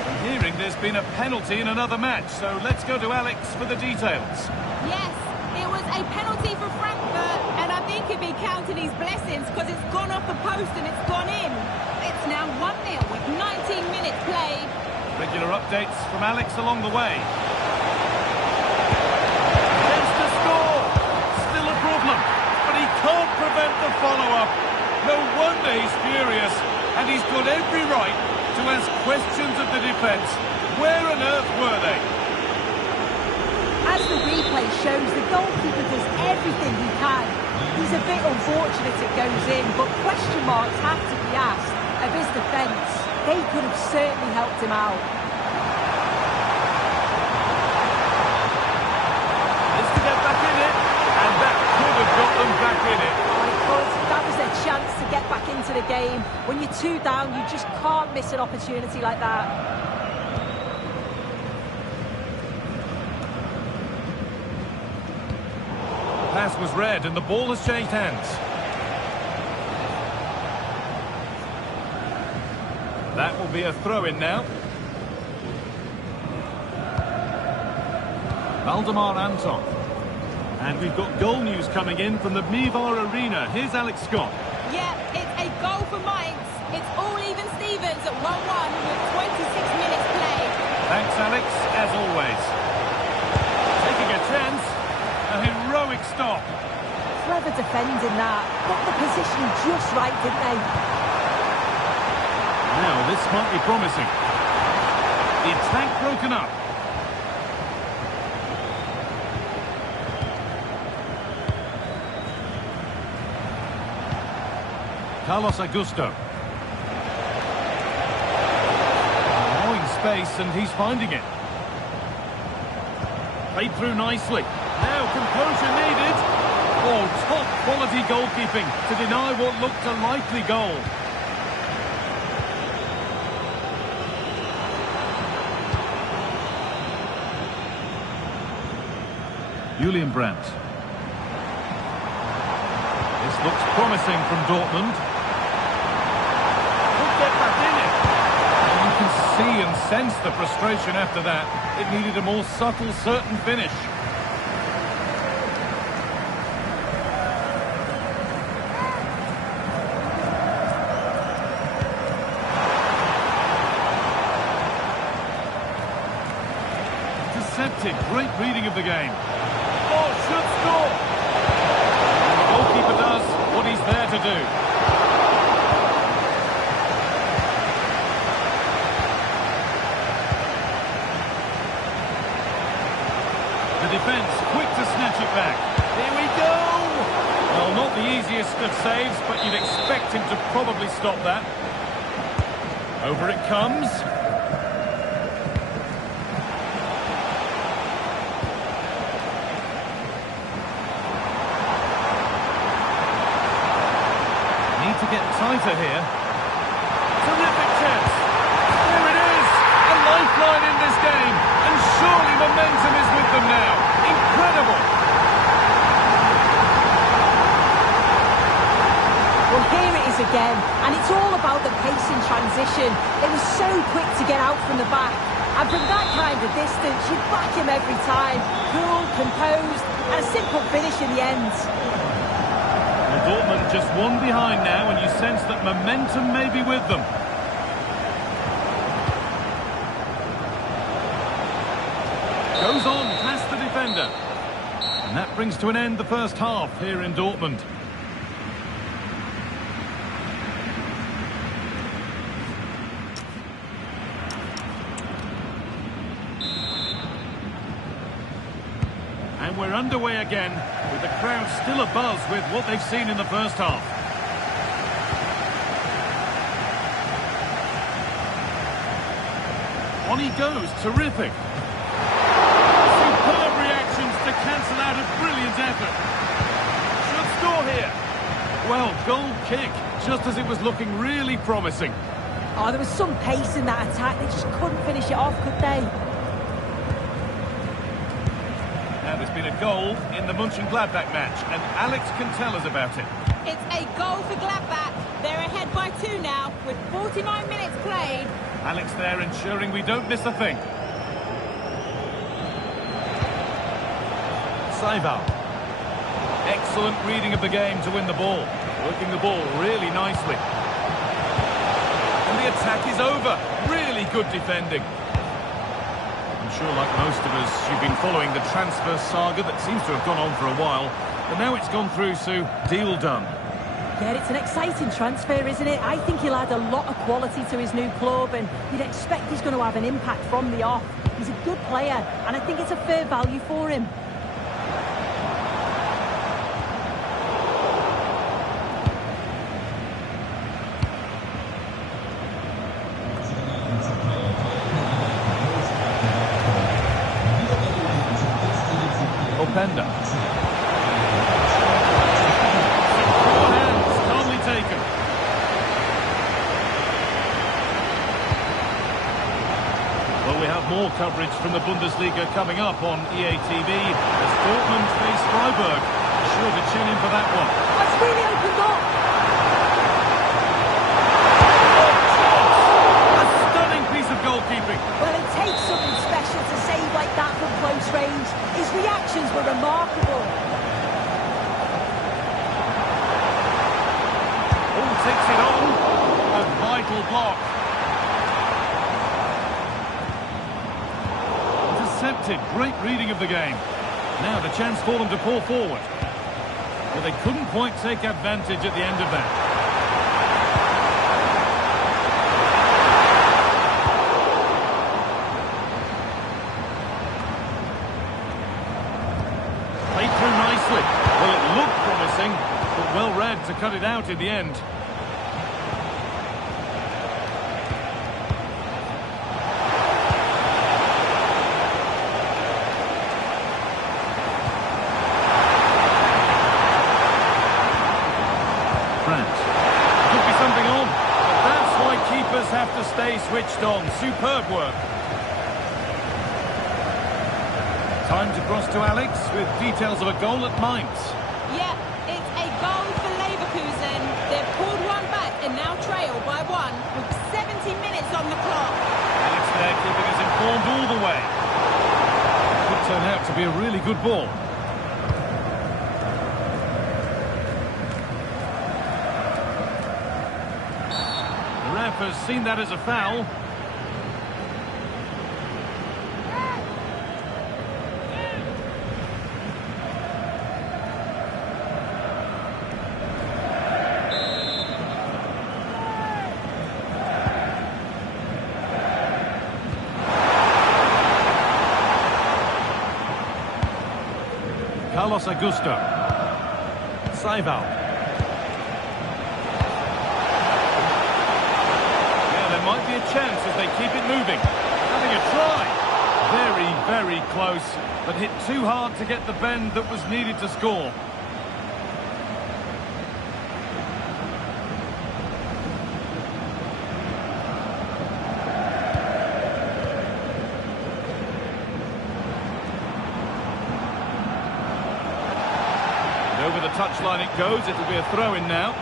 I'm hearing there's been a penalty in another match, so let's go to Alex for the details. Yes, it was a penalty for Frankfurt, and I think he'd be counting his blessings because it's gone off the post and it's gone in. It's now 1-0 with 19 minutes played. Regular updates from Alex along the way. Chance to score! Still a problem. He can't prevent the follow-up. No wonder he's furious, and he's got every right to ask questions of the defence. Where on earth were they? As the replay shows, the goalkeeper does everything he can. He's a bit unfortunate it goes in, but question marks have to be asked of his defence. They could have certainly helped him out. It's to get back in it, and that could have got them back in it. That was their chance to get back into the game. When you're 2 down, you just can't miss an opportunity like that. The pass was read and the ball has changed hands. That will be a throw-in now. Valdemar Anton. And we've got goal news coming in from the Mivar Arena. Here's Alex Scott. Yeah, it's a goal for Mainz. It's all even Stevens at 1-1 with 26 minutes played. Thanks, Alex, as always. Taking a chance. A heroic stop. Clever defending that. Got the position just right, didn't they? Now, this might be promising. The attack broken up. Carlos Augusto. Allowing space, and he's finding it. Played through nicely. Now composure needed. Oh, top quality goalkeeping to deny what looked a likely goal. Julian Brandt. This looks promising from Dortmund. Could get back in it. And you can see and sense the frustration after that. It needed a more subtle, certain finish. Intercepted. Great reading of the game. Oh, should score! And the goalkeeper does what he's there to do. The defence quick to snatch it back. Here we go! Well, not the easiest of saves, but you'd expect him to probably stop that. Over it comes. Need to get tighter here. Terrific chance. There it is! A lifeline in this game. And surely momentum is with them now. Incredible! Well, here it is again, and it's all about the pace in transition. They were so quick to get out from the back, and from that kind of distance, you back him every time. Cool, composed, and a simple finish in the end. Well, Dortmund just one behind now, and you sense that momentum may be with them. Goes on past the defender. And that brings to an end the first half here in Dortmund. And we're underway again, with the crowd still abuzz with what they've seen in the first half. On he goes, terrific. Superb reactions to cancel out a brilliant effort. Should score here. Well, goal kick, just as it was looking really promising. Oh, there was some pace in that attack. They just couldn't finish it off, could they? Now there's been a goal in the Mönchengladbach match, and Alex can tell us about it. It's a goal for Gladbach. They're ahead by 2 now, with 49 minutes played. Alex there ensuring we don't miss a thing. Saival. Excellent reading of the game to win the ball. Working the ball really nicely. And the attack is over. Really good defending. I'm sure, like most of us, you've been following the transfer saga that seems to have gone on for a while. But now it's gone through, Sue. Deal done. Yeah, it's an exciting transfer, isn't it? I think he'll add a lot of quality to his new club, and you'd expect he's going to have an impact from the off. He's a good player, and I think it's a fair value for him. Openda. Secure hands, calmly taken. Well, we have more coverage from the Bundesliga coming up on EA TV as Dortmund face Freiburg. Sure to tune in for that one. That's really opened up. A stunning piece of goalkeeping. Well, it takes something special to save like that from close range. His reactions were remarkable. Oh, takes it on. A vital block. Intercepted. Great reading of the game. Now the chance for them to pull forward. But they couldn't quite take advantage at the end of that. Played through nicely. Well, it looked promising, but well read to cut it out in the end. switched on. Superb work. Time to cross to Alex with details of a goal at Mainz. Yeah, it's a goal for Leverkusen. They've pulled one back and now trail by one with 70 minutes on the clock. Alex there keeping us informed all the way. Could turn out to be a really good ball. The ref has seen that as a foul. Carlos Augusto. Saival. Yeah, there might be a chance as they keep it moving. Having a try. Very, very close, but hit too hard to get the bend that was needed to score. Over the touchline it goes, it'll be a throw-in now.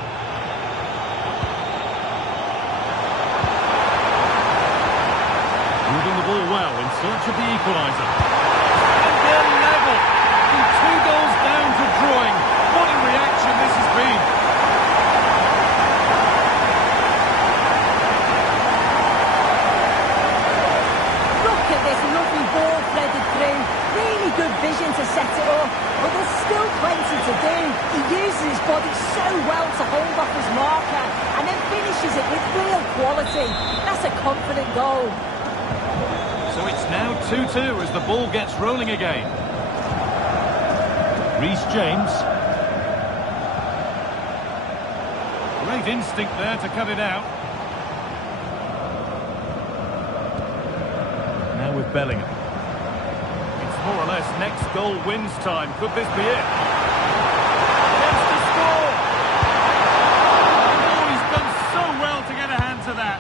Moving the ball well in search of the equaliser. And they're level! From 2 goals down to drawing. What a reaction this has been! Look at this lovely ball threaded through. Really good vision to set it up. But there's still plenty to do. He uses his body so well to hold off his marker and then finishes it with real quality. That's a confident goal. So it's now 2-2 as the ball gets rolling again. Reece James. Great instinct there to cut it out. Now with Bellingham. More or less, next goal wins time. Could this be it? Chance to score! Oh, he's done so well to get a hand to that.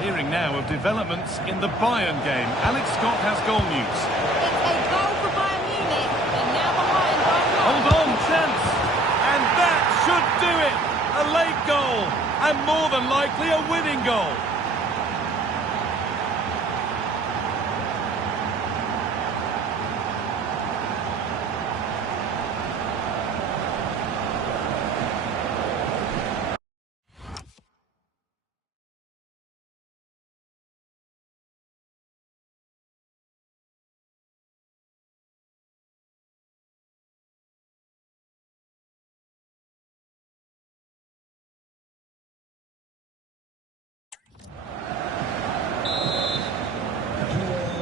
Hearing now of developments in the Bayern game. Alex Scott has goal news. It's a goal for Bayern Munich. They're now behind by one. Hold on, chance! And that should do it! A late goal, and more than likely a winning goal.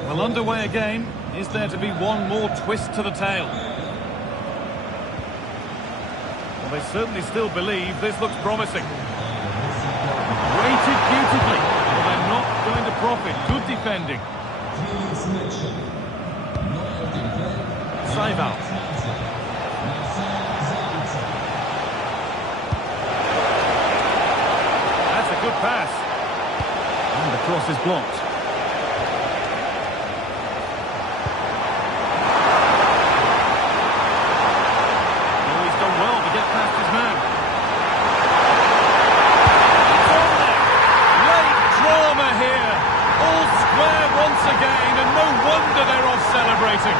Well, underway again. Is there to be one more twist to the tale? Well, they certainly still believe this looks promising. Weighted beautifully. Well, they're not going to profit. Good defending. Saival. That's a good pass. And the cross is blocked. Again, and no wonder they're off celebrating.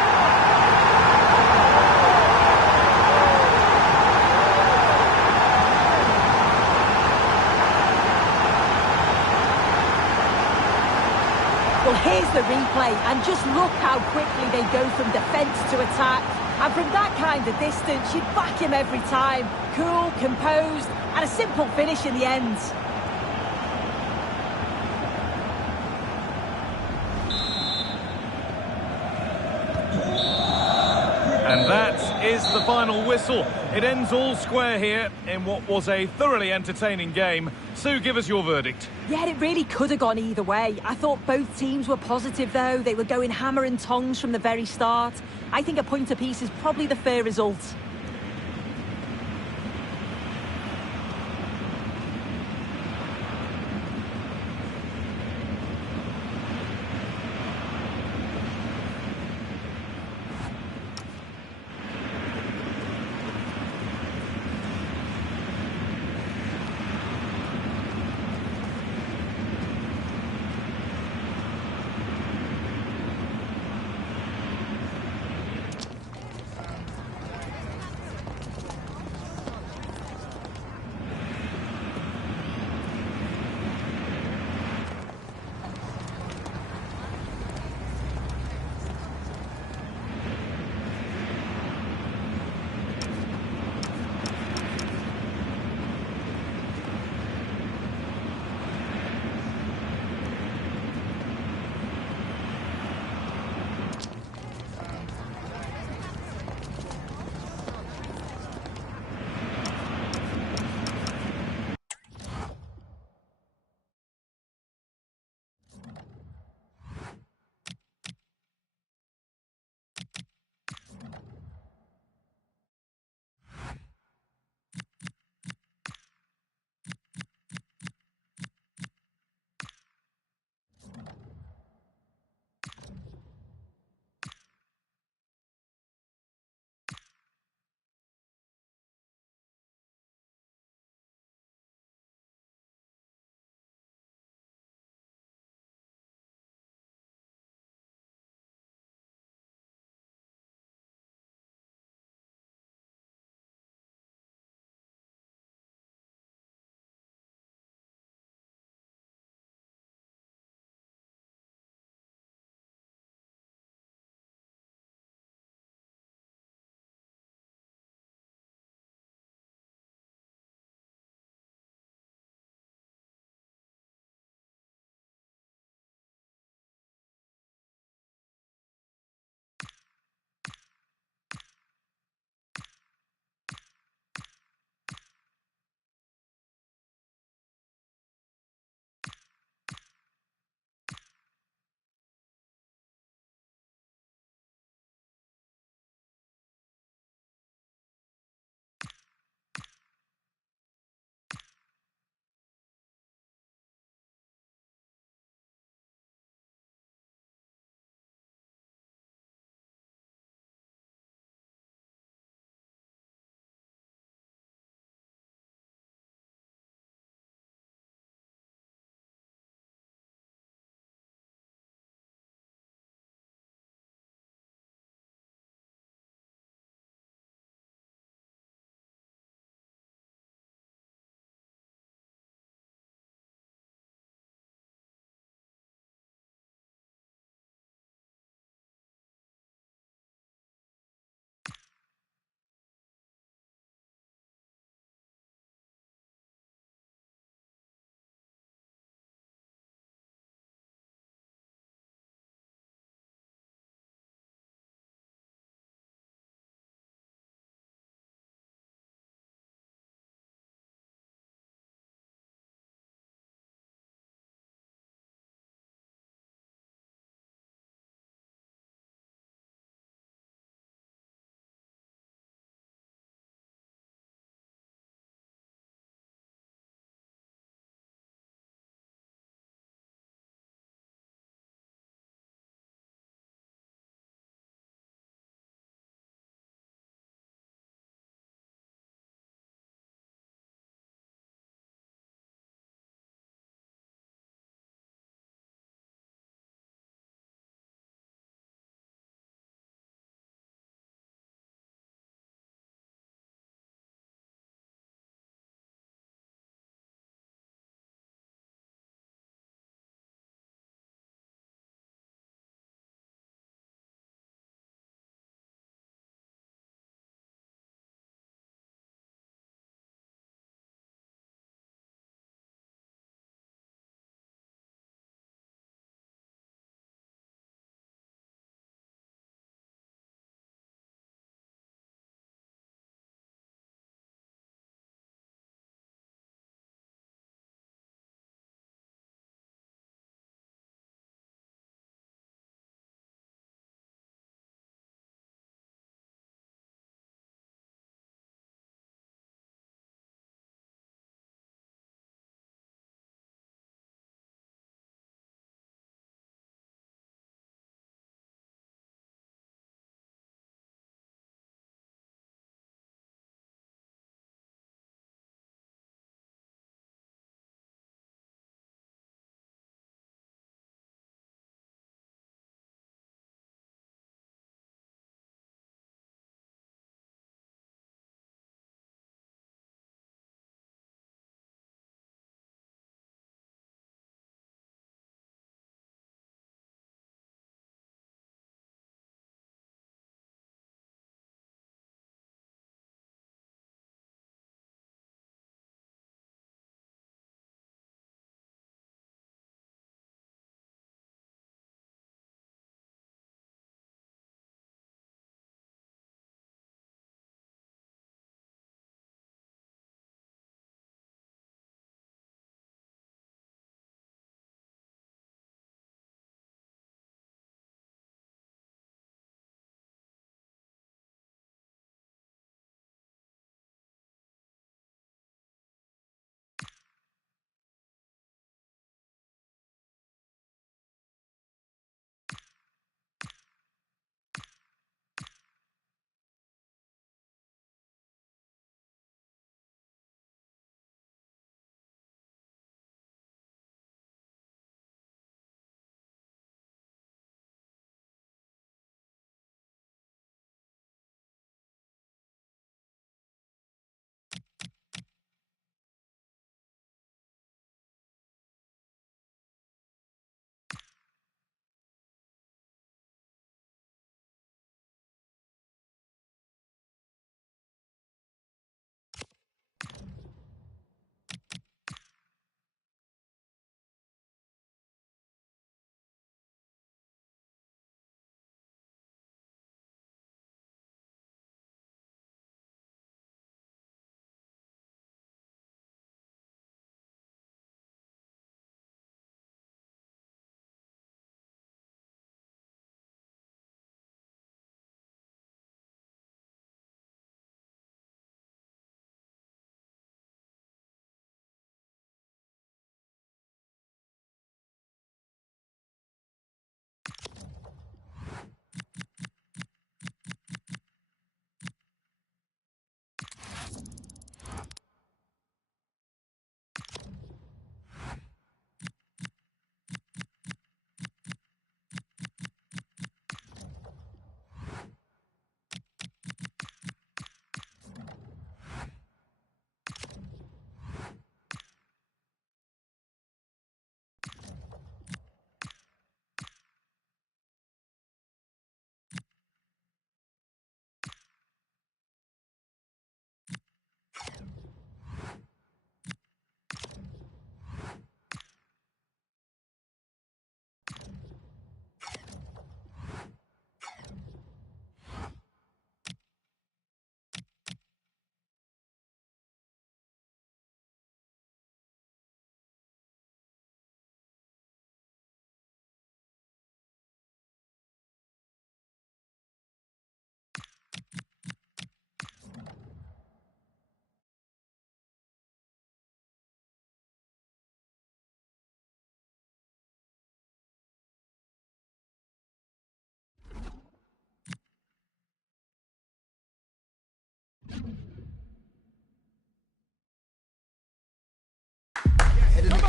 Well, here's the replay, and just look how quickly they go from defence to attack. And from that kind of distance, you'd back him every time. Cool, composed, and a simple finish in the end. And that is the final whistle. It ends all square here in what was a thoroughly entertaining game. Sue, give us your verdict. Yeah, it really could have gone either way. I thought both teams were positive, though. They were going hammer and tongs from the very start. I think a point apiece is probably the fair result.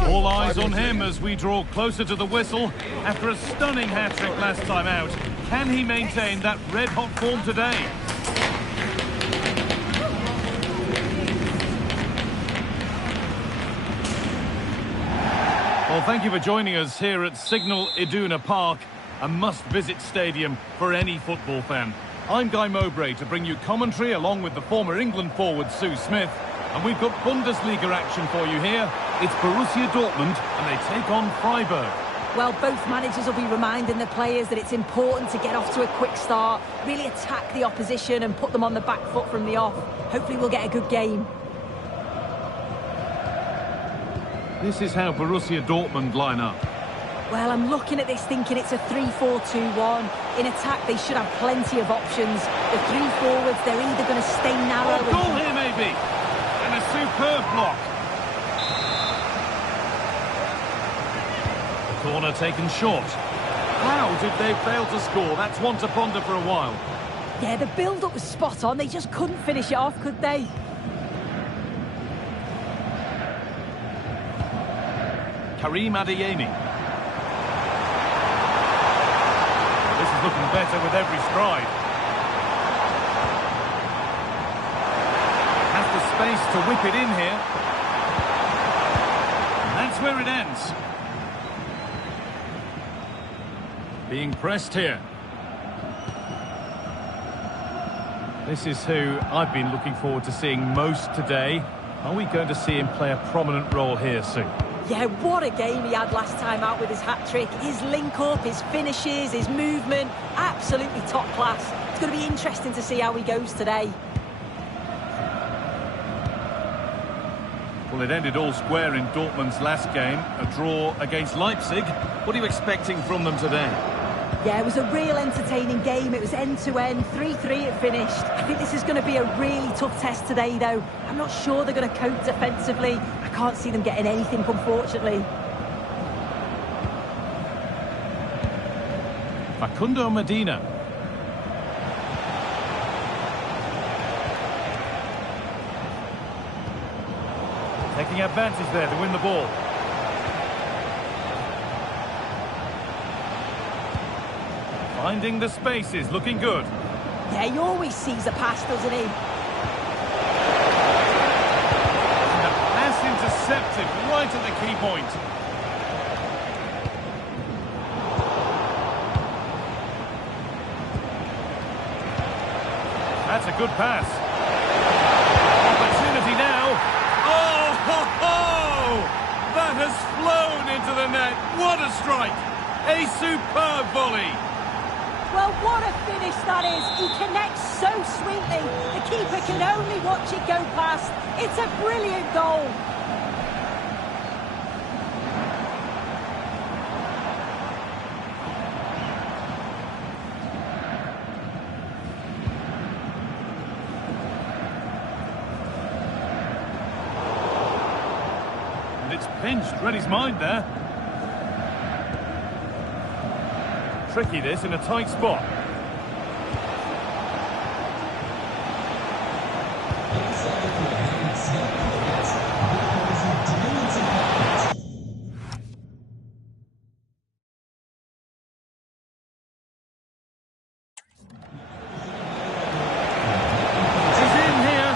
All eyes on him as we draw closer to the whistle. After a stunning hat-trick last time out, can he maintain that red-hot form today? Well, thank you for joining us here at Signal Iduna Park, a must-visit stadium for any football fan. I'm Guy Mowbray to bring you commentary along with the former England forward Sue Smith. And we've got Bundesliga action for you here. It's Borussia Dortmund and they take on Freiburg. Well, both managers will be reminding the players that it's important to get off to a quick start, really attack the opposition and put them on the back foot from the off. Hopefully we'll get a good game. This is how Borussia Dortmund line up. Well, I'm looking at this thinking it's a 3-4-2-1. In attack, they should have plenty of options. The three forwards, they're either going to stay narrow... Oh, goal here, maybe! And a superb block. The corner taken short. How did they fail to score? That's one to ponder for a while. Yeah, the build-up was spot on. They just couldn't finish it off, could they? Karim Adeyemi. This is looking better with every stride. Has the space to whip it in here. And that's where it ends. Being pressed here. This is who I've been looking forward to seeing most today. Are we going to see him play a prominent role here soon? Yeah, what a game he had last time out with his hat-trick. His link-up, his finishes, his movement, absolutely top class. It's going to be interesting to see how he goes today. Well, it ended all square in Dortmund's last game, a draw against Leipzig. What are you expecting from them today? Yeah, it was a real entertaining game. It was end-to-end, 3-3 it finished. I think this is going to be a really tough test today, though. I'm not sure they're going to cope defensively. I can't see them getting anything, unfortunately. Facundo Medina. Taking advantage there to win the ball. Finding the spaces, looking good. Yeah, he always sees a pass, doesn't he? And the pass intercepted right at the key point. That's a good pass. Opportunity now. Oh, ho, ho! That has flown into the net. What a strike. A superb volley. Well, what a finish that is. He connects so sweetly. The keeper can only watch it go past. It's a brilliant goal. And it's pinched, read his mind there. Tricky this in a tight spot. He's in here.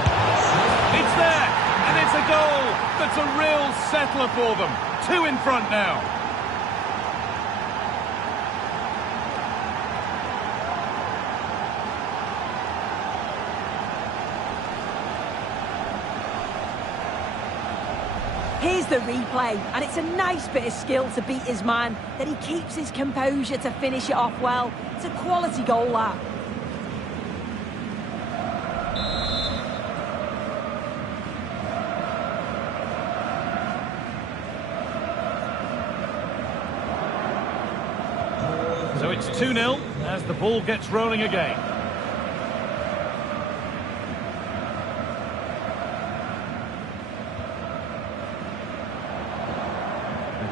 It's there, and it's a goal. That's a real settler for them. 2 in front now. Here's the replay, and it's a nice bit of skill to beat his man, that he keeps his composure to finish it off well. It's a quality goal, that. So it's 2-0 as the ball gets rolling again.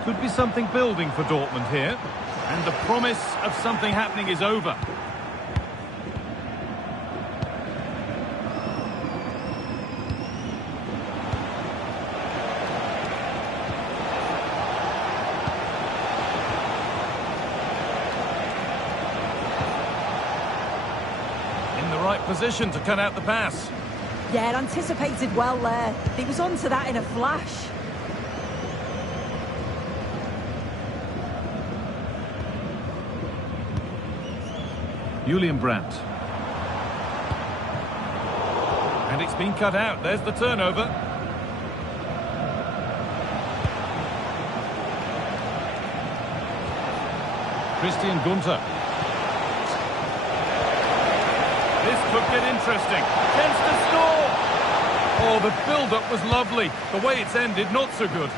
Could be something building for Dortmund here. And the promise of something happening is over. position to cut out the pass. Yeah, anticipated well there. He was onto that in a flash. Julian Brandt. And it's been cut out. There's the turnover. Christian Gunter. This could get interesting. Chance to score! Oh, the build-up was lovely. The way it's ended, not so good.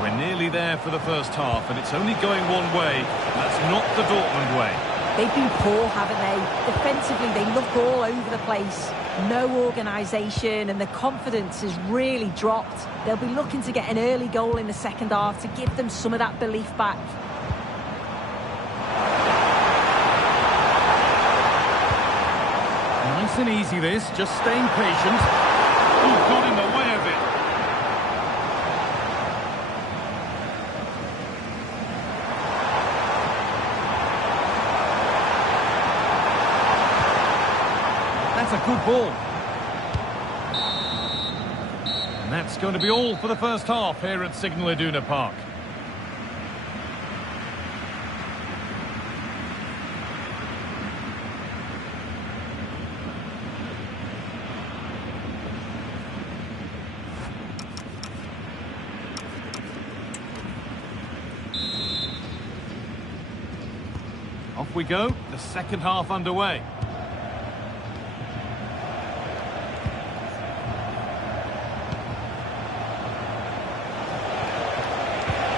We're nearly there for the first half, and it's only going one way. That's not the Dortmund way. They've been poor, haven't they? Defensively, they look all over the place. No organisation, and the confidence has really dropped. They'll be looking to get an early goal in the second half to give them some of that belief back. Nice and easy this, just staying patient. Oh, got in the way of it. That's a good ball. And that's going to be all for the first half here at Signal Iduna Park. Off we go, the second half underway.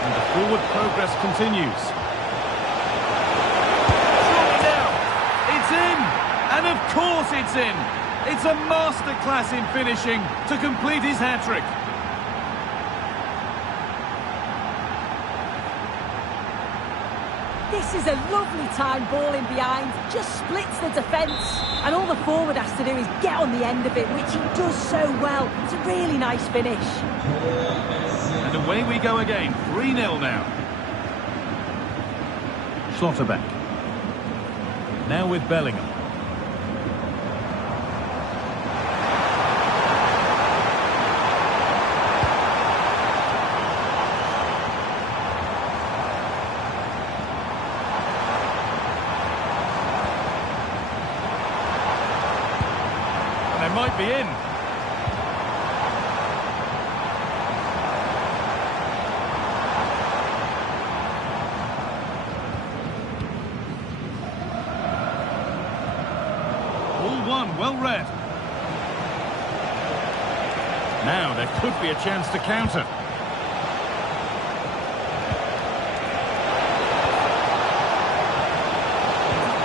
And the forward progress continues. Surely now, it's in! And of course it's in! It's a masterclass in finishing to complete his hat-trick. This is a lovely time, ball in behind, just splits the defence, and all the forward has to do is get on the end of it, which he does so well. It's a really nice finish. And away we go again, 3-0 now. Schlotterbeck. Now with Bellingham. Might be in. All one, well read. Now there could be a chance to counter.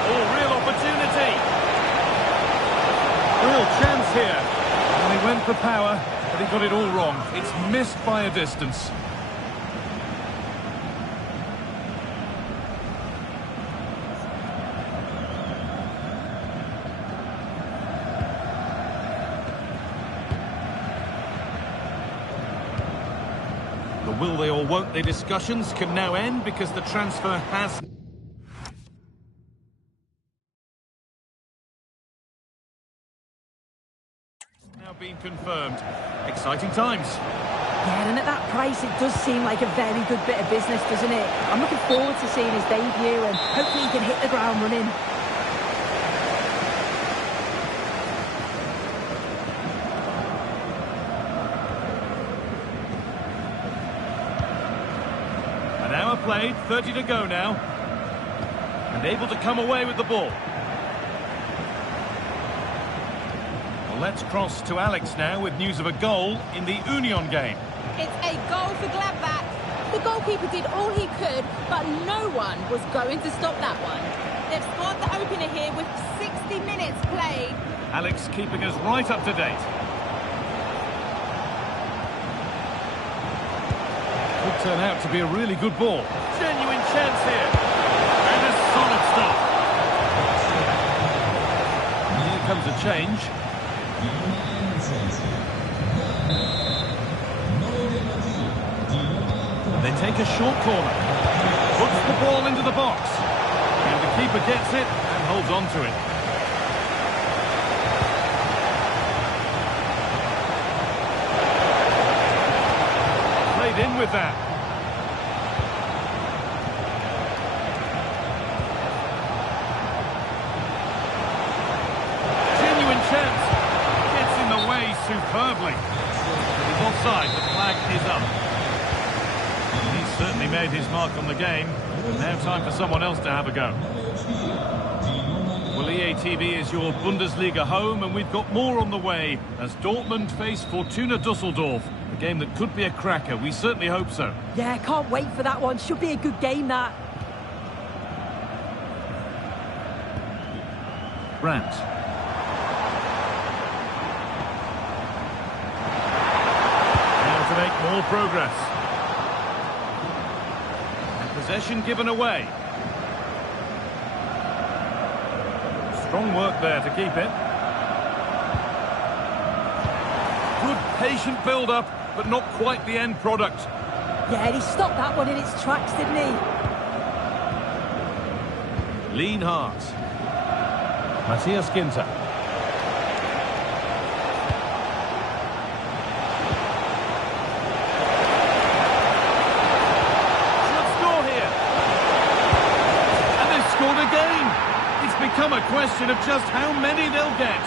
Oh, real opportunity. Real chance here. And he went for power, but he got it all wrong. It's missed by a distance. The will they or won't they discussions can now end because the transfer has been confirmed. Exciting times. Yeah, and at that price, it does seem like a very good bit of business, doesn't it? I'm looking forward to seeing his debut, and hopefully he can hit the ground running. An hour played, 30 to go now. And able to come away with the ball. Let's cross to Alex now with news of a goal in the Union game. It's a goal for Gladbach. The goalkeeper did all he could, but no one was going to stop that one. They've scored the opener here with 60 minutes played. Alex keeping us right up to date. Could turn out to be a really good ball. Genuine chance here. And a solid stop. Here comes a change. They take a short corner. Puts the ball into the box. Keeper gets it and holds on to it. Played in with that. Genuine chance. Gets in the way superbly. He's offside. The flag is up. He's certainly made his mark on the game. Now time for someone else to have a go. Well, EA TV is your Bundesliga home, and we've got more on the way as Dortmund face Fortuna Düsseldorf. A game that could be a cracker. We certainly hope so. Yeah, can't wait for that one. Should be a good game, that. Brandt. Now to make more progress. Possession given away. Strong work there to keep it. Good patient build-up, but not quite the end product. Yeah, and he stopped that one in its tracks, didn't he? Lean heart. Matthias Ginter. Again. It's become a question of just how many they'll get.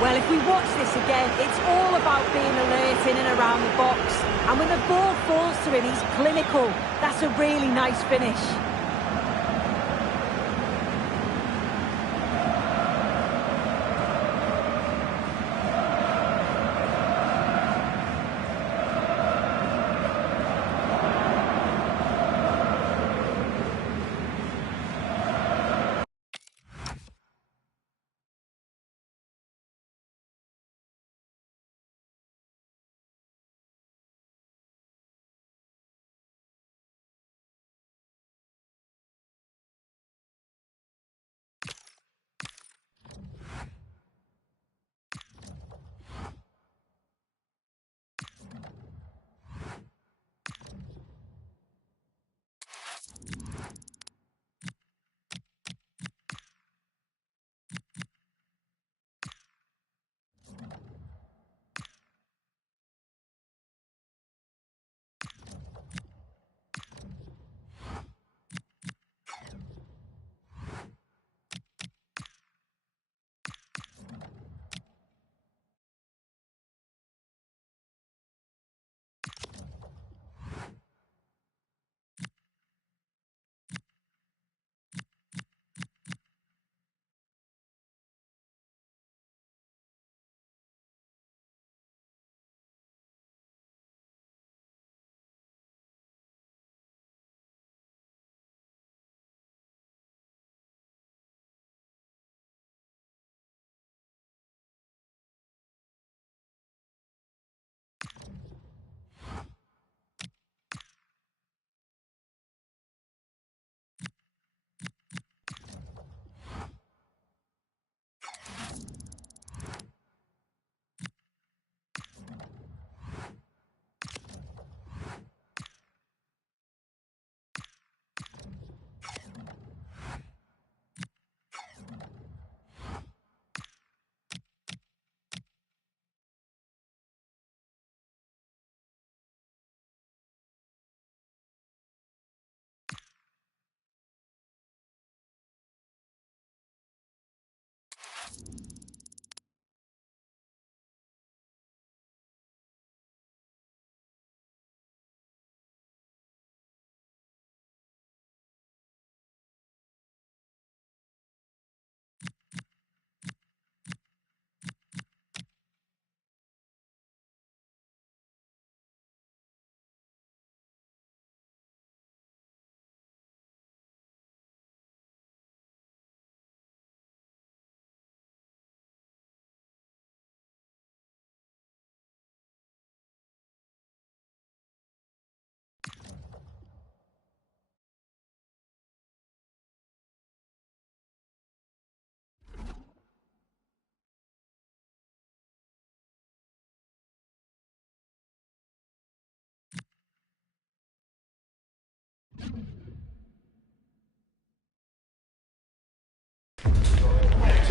Well, if we watch this again, it's all about being alert in and around the box. And when the ball falls to him, he's clinical. That's a really nice finish.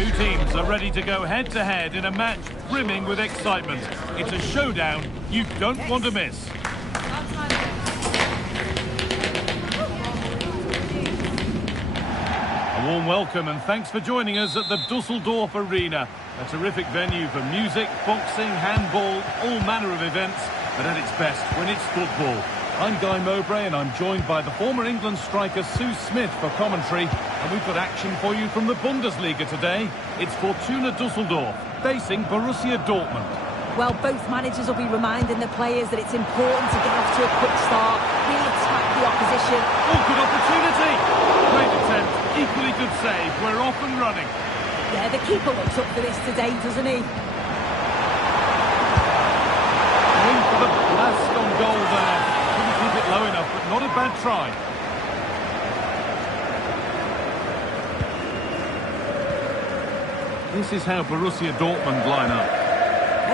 Two teams are ready to go head-to-head in a match brimming with excitement. It's a showdown you don't want to miss. A warm welcome and thanks for joining us at the Dusseldorf Arena. A terrific venue for music, boxing, handball, all manner of events, but at its best when it's football. I'm Guy Mowbray and I'm joined by the former England striker Sue Smith for commentary. And we've got action for you from the Bundesliga today. It's Fortuna Dusseldorf facing Borussia Dortmund. Well, both managers will be reminding the players that it's important to get off to a quick start, really attack the opposition. Oh, good opportunity! Great attempt, equally good save. We're off and running. Yeah, the keeper looks up for this today, doesn't he? Aim for the blast on goal there. Couldn't keep it low enough, but not a bad try. This is how Borussia Dortmund line up.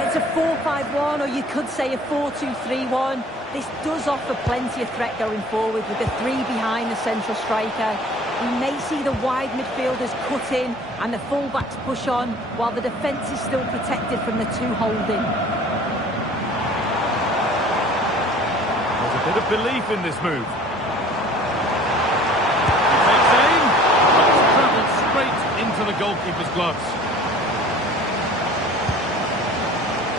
It's a 4-5-1, or you could say a 4-2-3-1. This does offer plenty of threat going forward with the three behind the central striker. We may see the wide midfielders cut in and the full-backs push on, while the defence is still protected from the two holding. There's a bit of belief in this move. He takes aim, but it's travelled straight into the goalkeeper's gloves.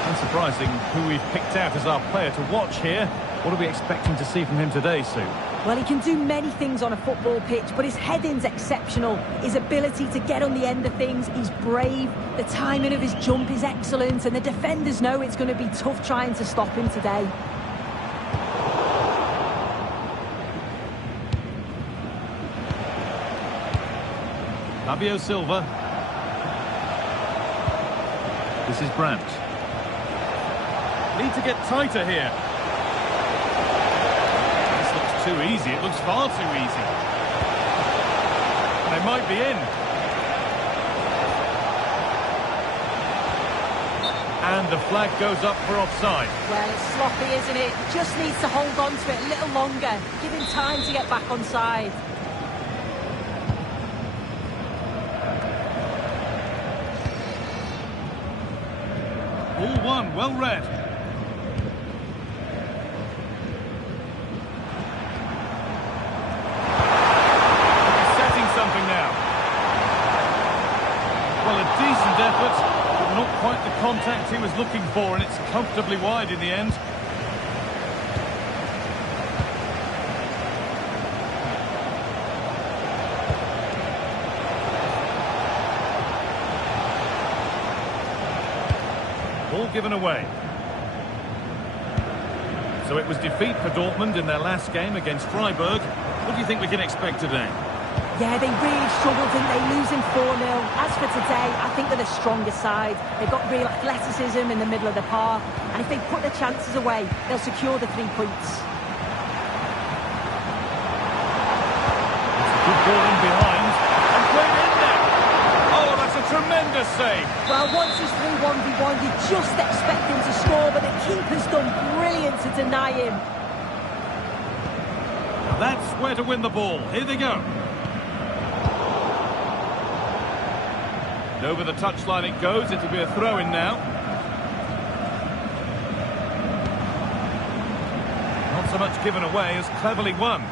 Unsurprising who we've picked out as our player to watch here. What are we expecting to see from him today, Sue? Well, he can do many things on a football pitch, but his heading's exceptional. His ability to get on the end of things, he's brave. The timing of his jump is excellent, and the defenders know it's going to be tough trying to stop him today. Fabio Silva. This is Brandt. Need to get tighter here. This looks too easy. It looks far too easy. They might be in. And the flag goes up for offside. Well, it's sloppy, isn't it? Just needs to hold on to it a little longer. Give him time to get back on side. All one, well read. Well, a decent effort, but not quite the contact he was looking for, and it's comfortably wide in the end. Ball given away. So it was defeat for Dortmund in their last game against Freiburg. What do you think we can expect today? Yeah, they really struggled, didn't they, losing 4-0. As for today, I think they're the stronger side. They've got real athleticism in the middle of the park, and if they put the chances away, they'll secure the 3 points. It's a good ball in behind, and played in there. Oh, that's a tremendous save. Well, once he's through 1v1, you just expect him to score, but the keeper's done brilliant to deny him. Now that's where to win the ball. Here they go. And over the touchline it goes. It'll be a throw-in now. Not so much given away as cleverly won.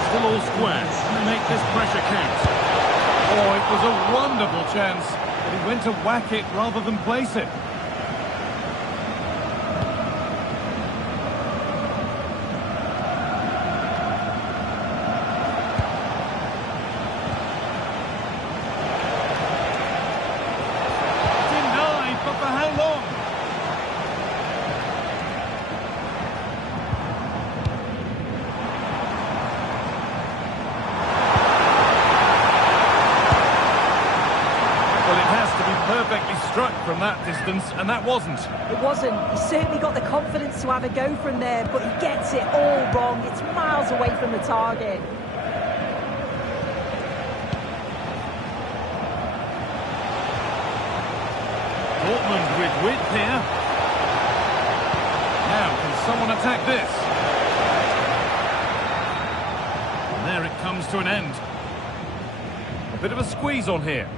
Still all square. Make this pressure count. Oh, it was a wonderful chance, but he went to whack it rather than place it. Perfectly struck from that distance, and that wasn't. It wasn't. He certainly got the confidence to have a go from there, but he gets it all wrong. It's miles away from the target. Dortmund with width here. someone attack this? And there it comes to an end. A bit of a squeeze on here.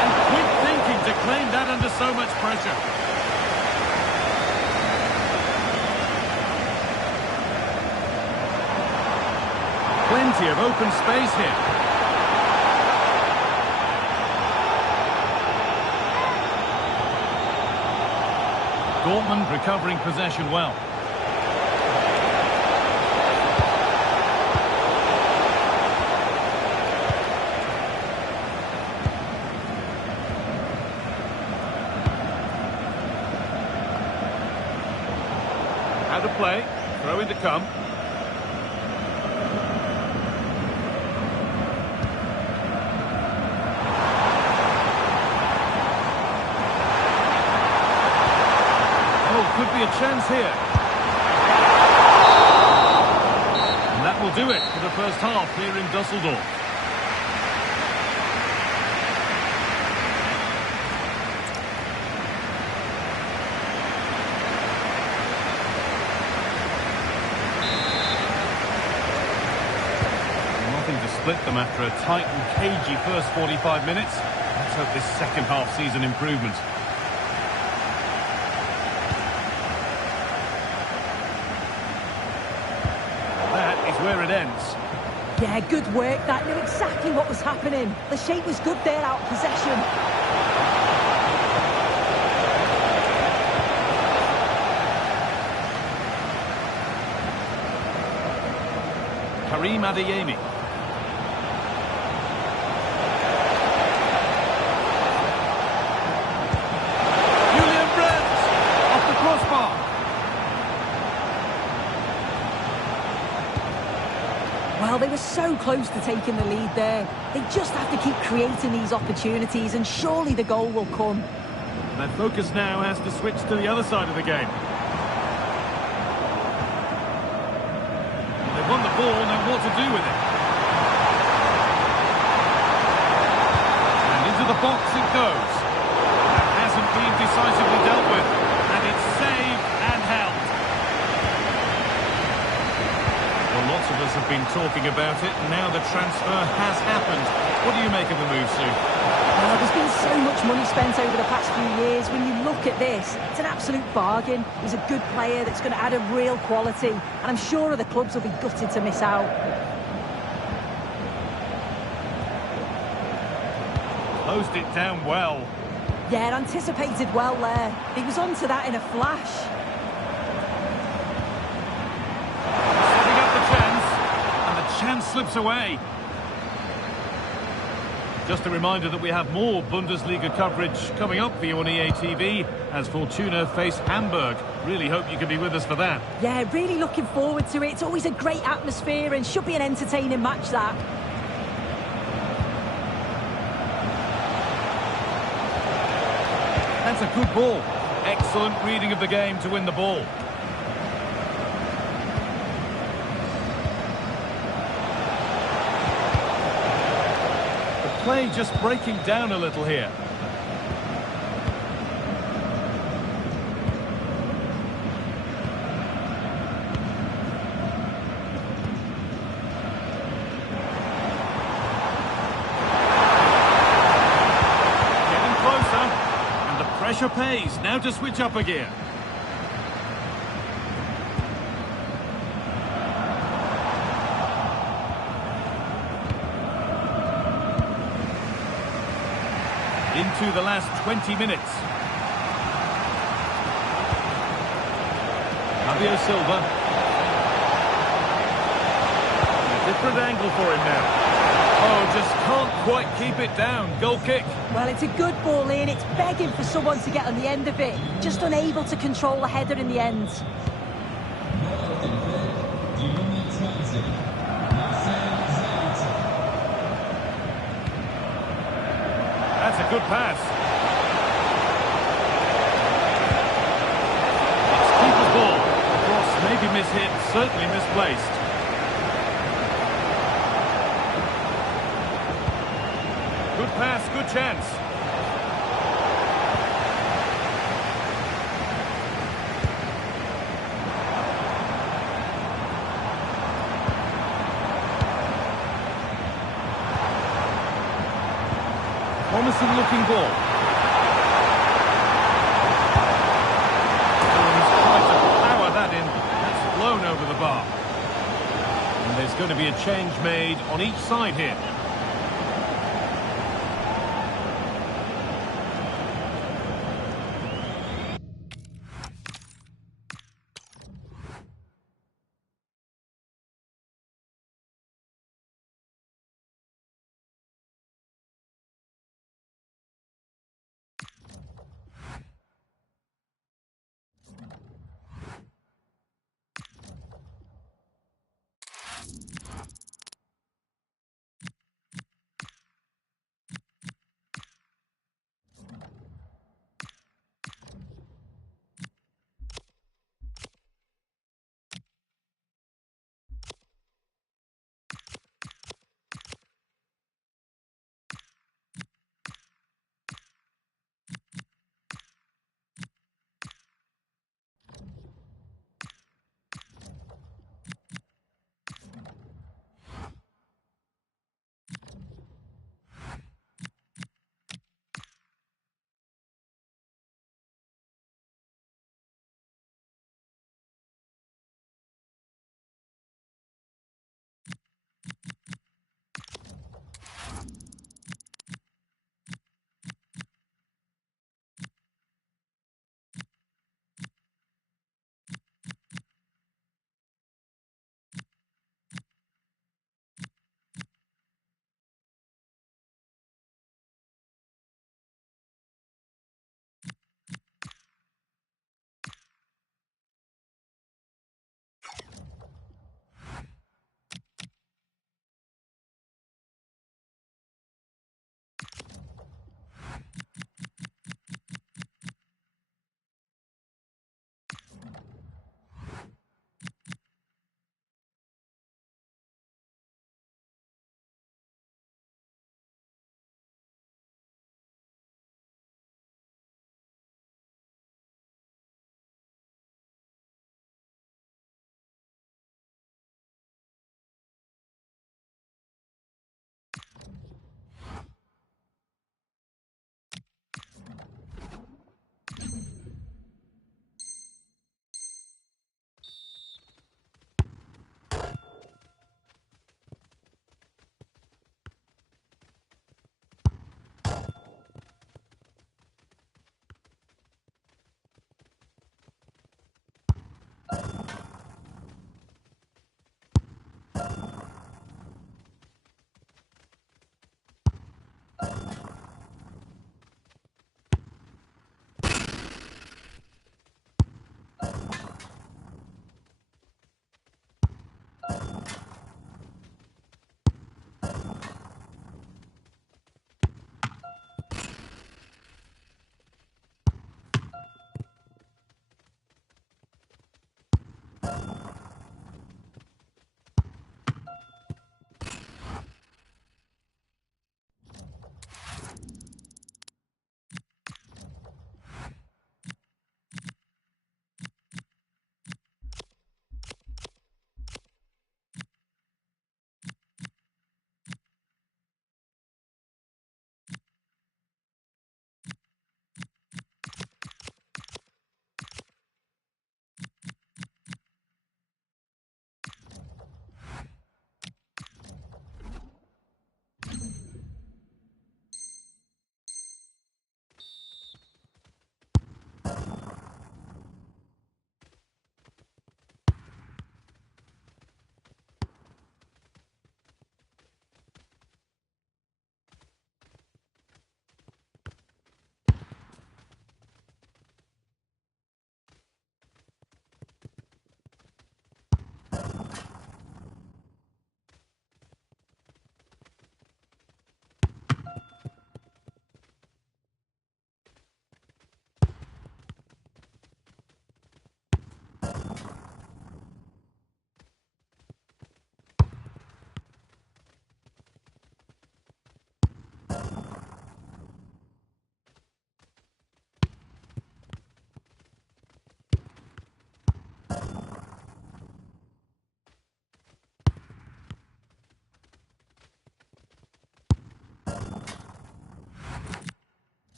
And quick thinking to claim that under so much pressure. Plenty of open space here. Dortmund recovering possession well. Out of play. Throw in to come. Could be a chance here. And that will do it for the first half here in Dusseldorf. Nothing to split them after a tight and cagey first 45 minutes. Let's hope this second half sees an improvement. Where it ends. Yeah, good work. That knew exactly what was happening. The shape was good there, out of possession. Karim Adeyemi. Julian Brandt off the crossbar. Well, they were so close to taking the lead there. They just have to keep creating these opportunities, and surely the goal will come. Their focus now has to switch to the other side of the game. They've won the ball, now what to do with it? And into the box it goes. That hasn't been decisively dealt with. And it's saved and held. Well, lots of us have been talking about it. Now the transfer has happened. What do you make of the move, Sue? Well, there's been so much money spent over the past few years. When you look at this, it's an absolute bargain. He's a good player that's going to add a real quality. And I'm sure the clubs will be gutted to miss out. Closed it down well. Yeah, anticipated well there. He was onto that in a flash. Setting up the chance. And the chance slips away. Just a reminder that we have more Bundesliga coverage coming up for you on EA TV as Fortuna face Hamburg. Really hope you can be with us for that. Yeah, really looking forward to it. It's always a great atmosphere and should be an entertaining match, that. That's a good ball. Excellent reading of the game to win the ball. Play just breaking down a little here. Getting closer, and the pressure pays. Now to switch up again. Into the last 20 minutes. Fabio Silva. A different angle for him now. Oh, just can't quite keep it down. Goal kick. Well, it's a good ball in. It's begging for someone to get on the end of it. Just unable to control the header in the end. That's a good pass. It's keeper's ball. Cross maybe mishit, certainly misplaced. a chance. Promising looking ball. And he's tried to power that in. That's blown over the bar. And there's going to be a change made on each side here.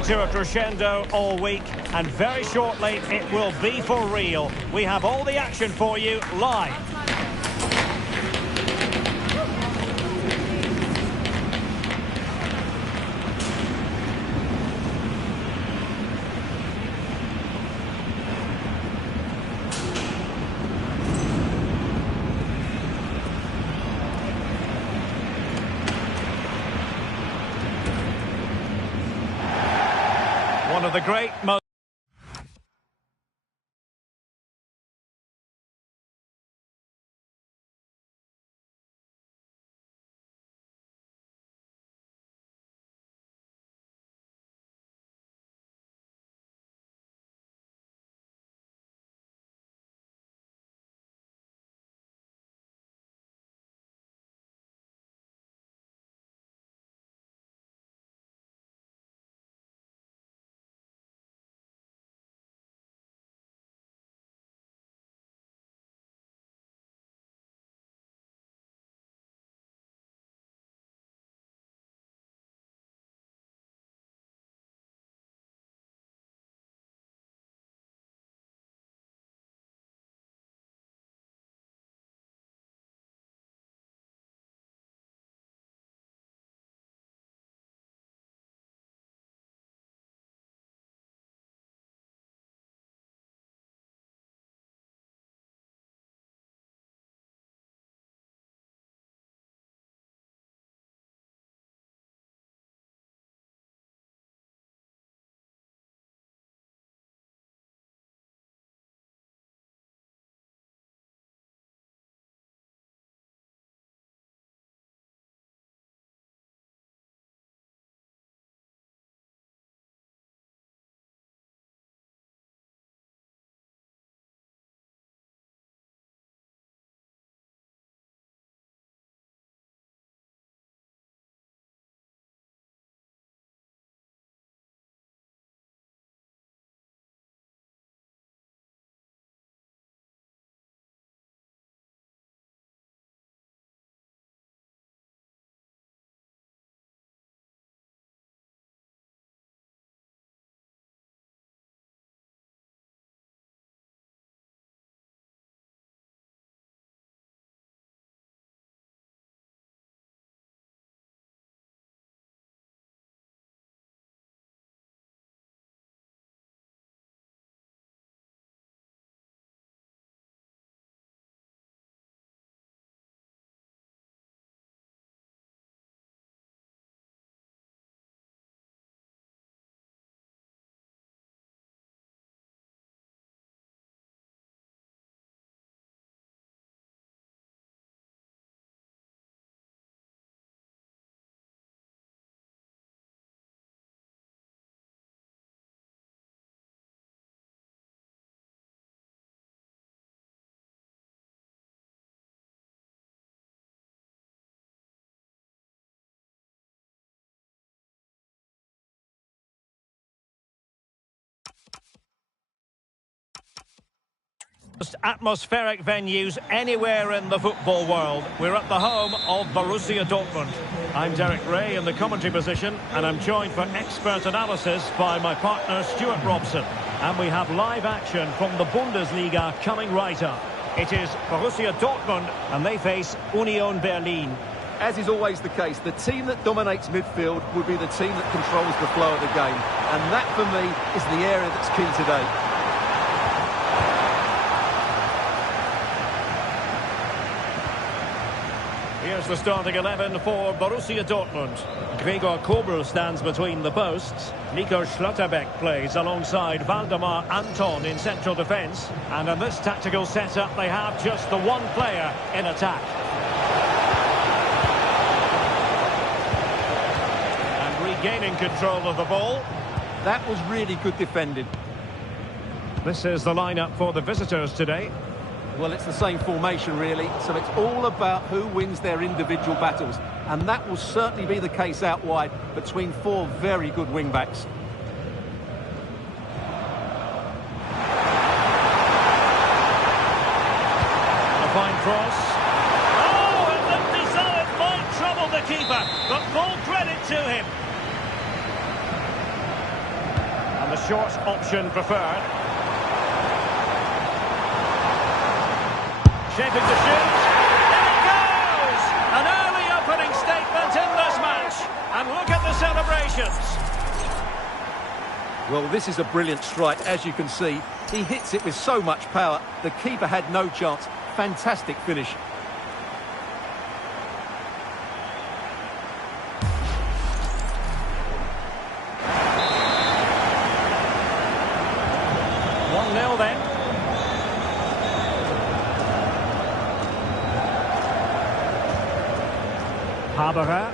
building to a crescendo all week, and very shortly it will be for real. We have all the action for you live. One of the great most... Most atmospheric venues anywhere in the football world. We're at the home of Borussia Dortmund. I'm Derek Ray in the commentary position, and I'm joined for expert analysis by my partner Stuart Robson. And we have live action from the Bundesliga coming right up. It is Borussia Dortmund, and they face Union Berlin. As is always the case, the team that dominates midfield will be the team that controls the flow of the game. And that, for me, is the area that's key today. Here's the starting 11 for Borussia Dortmund. Gregor Kobel stands between the posts. Nico Schlotterbeck plays alongside Waldemar Anton in central defence. And in this tactical setup, they have just the one player in attack. And regaining control of the ball. That was really good defending. This is the lineup for the visitors today. Well, it's the same formation, really, so it's all about who wins their individual battles. And that will certainly be the case out wide between four very good wing-backs. A fine cross. Oh, and looked as though it might trouble the keeper, but full credit to him. short option preferred. Shaping to shoot. In it goes! An early opening statement in this match. And look at the celebrations. Well, this is a brilliant strike, as you can see. He hits it with so much power. The keeper had no chance. Fantastic finish. Then. Haberer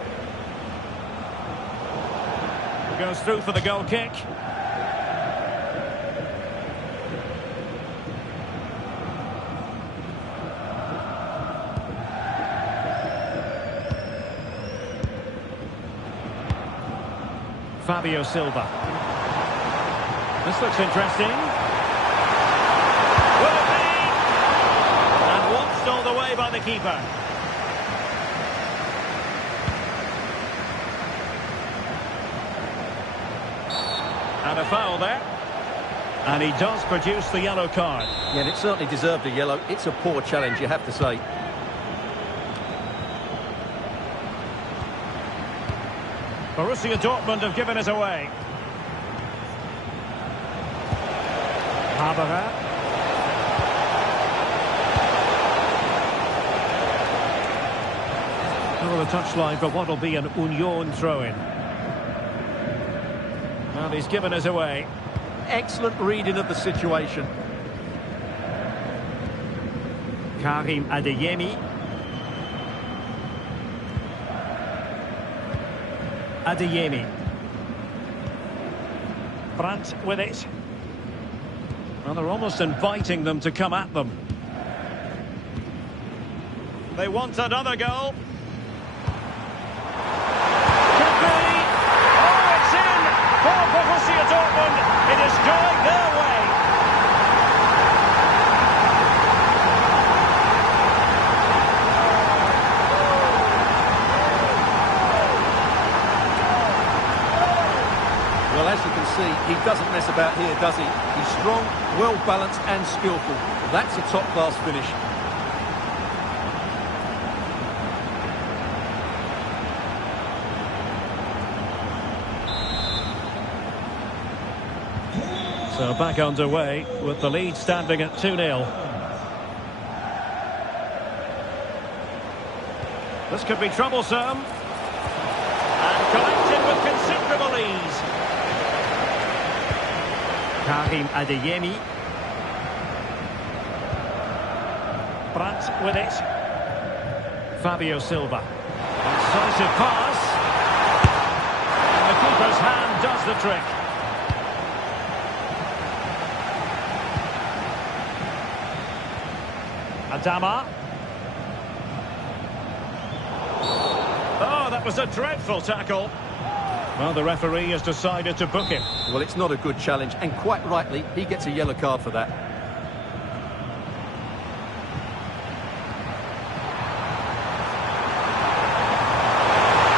goes through for the goal kick. Fabio Silva. This looks interesting. All the way by the keeper. And a foul there. And he does produce the yellow card. Yeah, and it certainly deserved a yellow. It's a poor challenge, you have to say. Borussia Dortmund have given it away. Haberer. Over the touchline for what will be an Union throw-in. Well, he's given us away. Excellent reading of the situation. Karim Adeyemi. Adeyemi. Brandt with it. Well, they're almost inviting them to come at them. They want another goal. For Borussia Dortmund, it is going their way. Well, as you can see, he doesn't mess about here, does he? He's strong, well-balanced and skillful. That's a top-class finish. So back underway with the lead standing at 2-0. This could be troublesome. And collected with considerable ease. Karim Adeyemi. Brandt with it. Fabio Silva. Decisive pass. And the keeper's hand does the trick. Adama. Oh, that was a dreadful tackle. Well, the referee has decided to book him. Well, it's not a good challenge, and quite rightly, he gets a yellow card for that.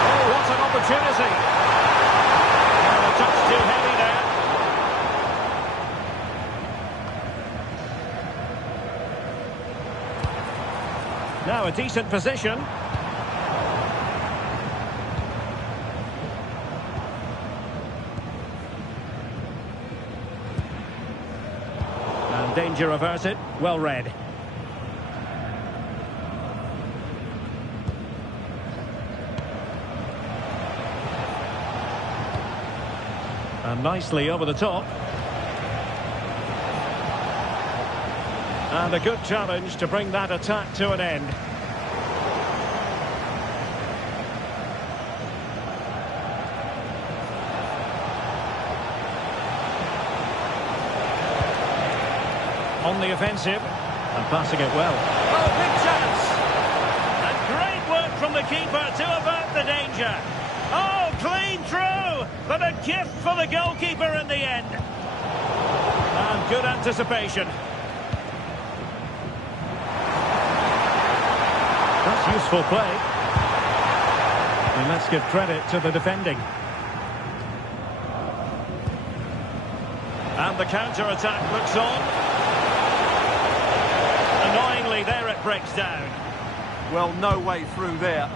Oh, what an opportunity. Oh, a touch too heavy there. Now a decent position. And danger averted. Well read. And nicely over the top. And a good challenge to bring that attack to an end. On the offensive and passing it well. Oh, big chance! And great work from the keeper to avert the danger. Oh, clean through, but a gift for the goalkeeper in the end. And good anticipation. That's useful play. And let's give credit to the defending. And the counter-attack looks on. Annoyingly, there it breaks down. Well, no way through there.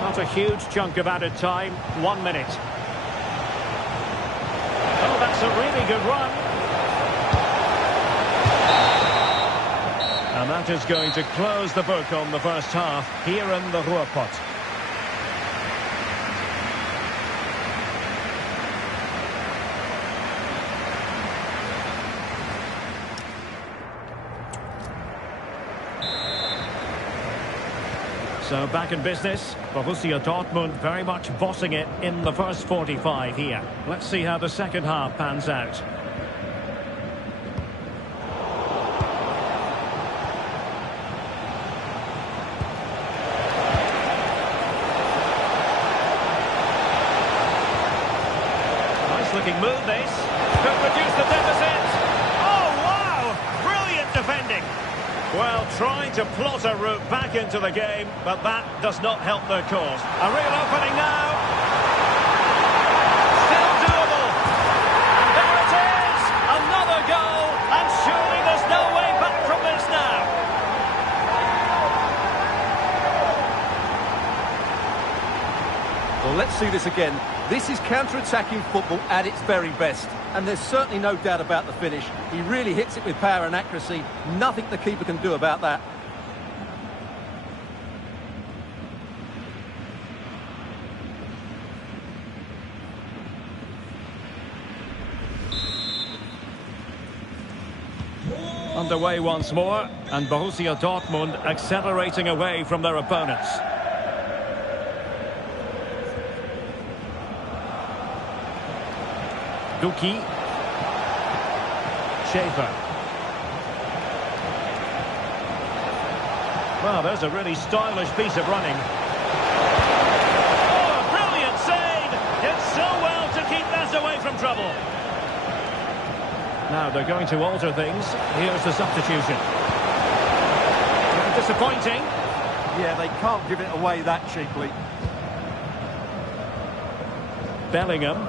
Not a huge chunk of added time. 1 minute. Oh, that's a really good run. And that is going to close the book on the first half here in the Ruhrpott. So back in business, Borussia Dortmund very much bossing it in the first 45 here. Let's see how the second half pans out. Nice looking move this. Could reduce the deficit. Oh wow! Brilliant defending. Well, trying to plot a route back into the game, but that does not help their cause. A real opening now. Still doable. And there it is. Another goal. And surely there's no way back from this now. Well, let's see this again. This is counter-attacking football at its very best. And there's certainly no doubt about the finish. He really hits it with power and accuracy. Nothing the keeper can do about that. Underway once more, and Borussia Dortmund accelerating away from their opponents. Duki. Schaefer. Well, there's a really stylish piece of running. Oh, a brilliant save! Did so well to keep that away from trouble. Now they're going to alter things. Here's the substitution. Disappointing. Yeah, they can't give it away that cheaply. Bellingham.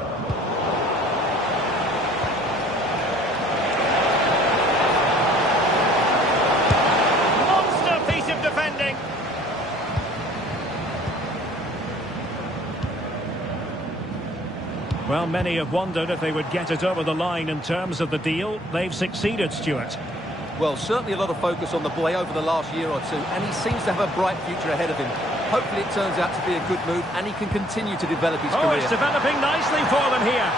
Well, many have wondered if they would get it over the line in terms of the deal. They've succeeded, Stuart. Well, certainly a lot of focus on the boy over the last year or two, and he seems to have a bright future ahead of him. Hopefully it turns out to be a good move, and he can continue to develop his career. Oh, it's developing nicely for them here.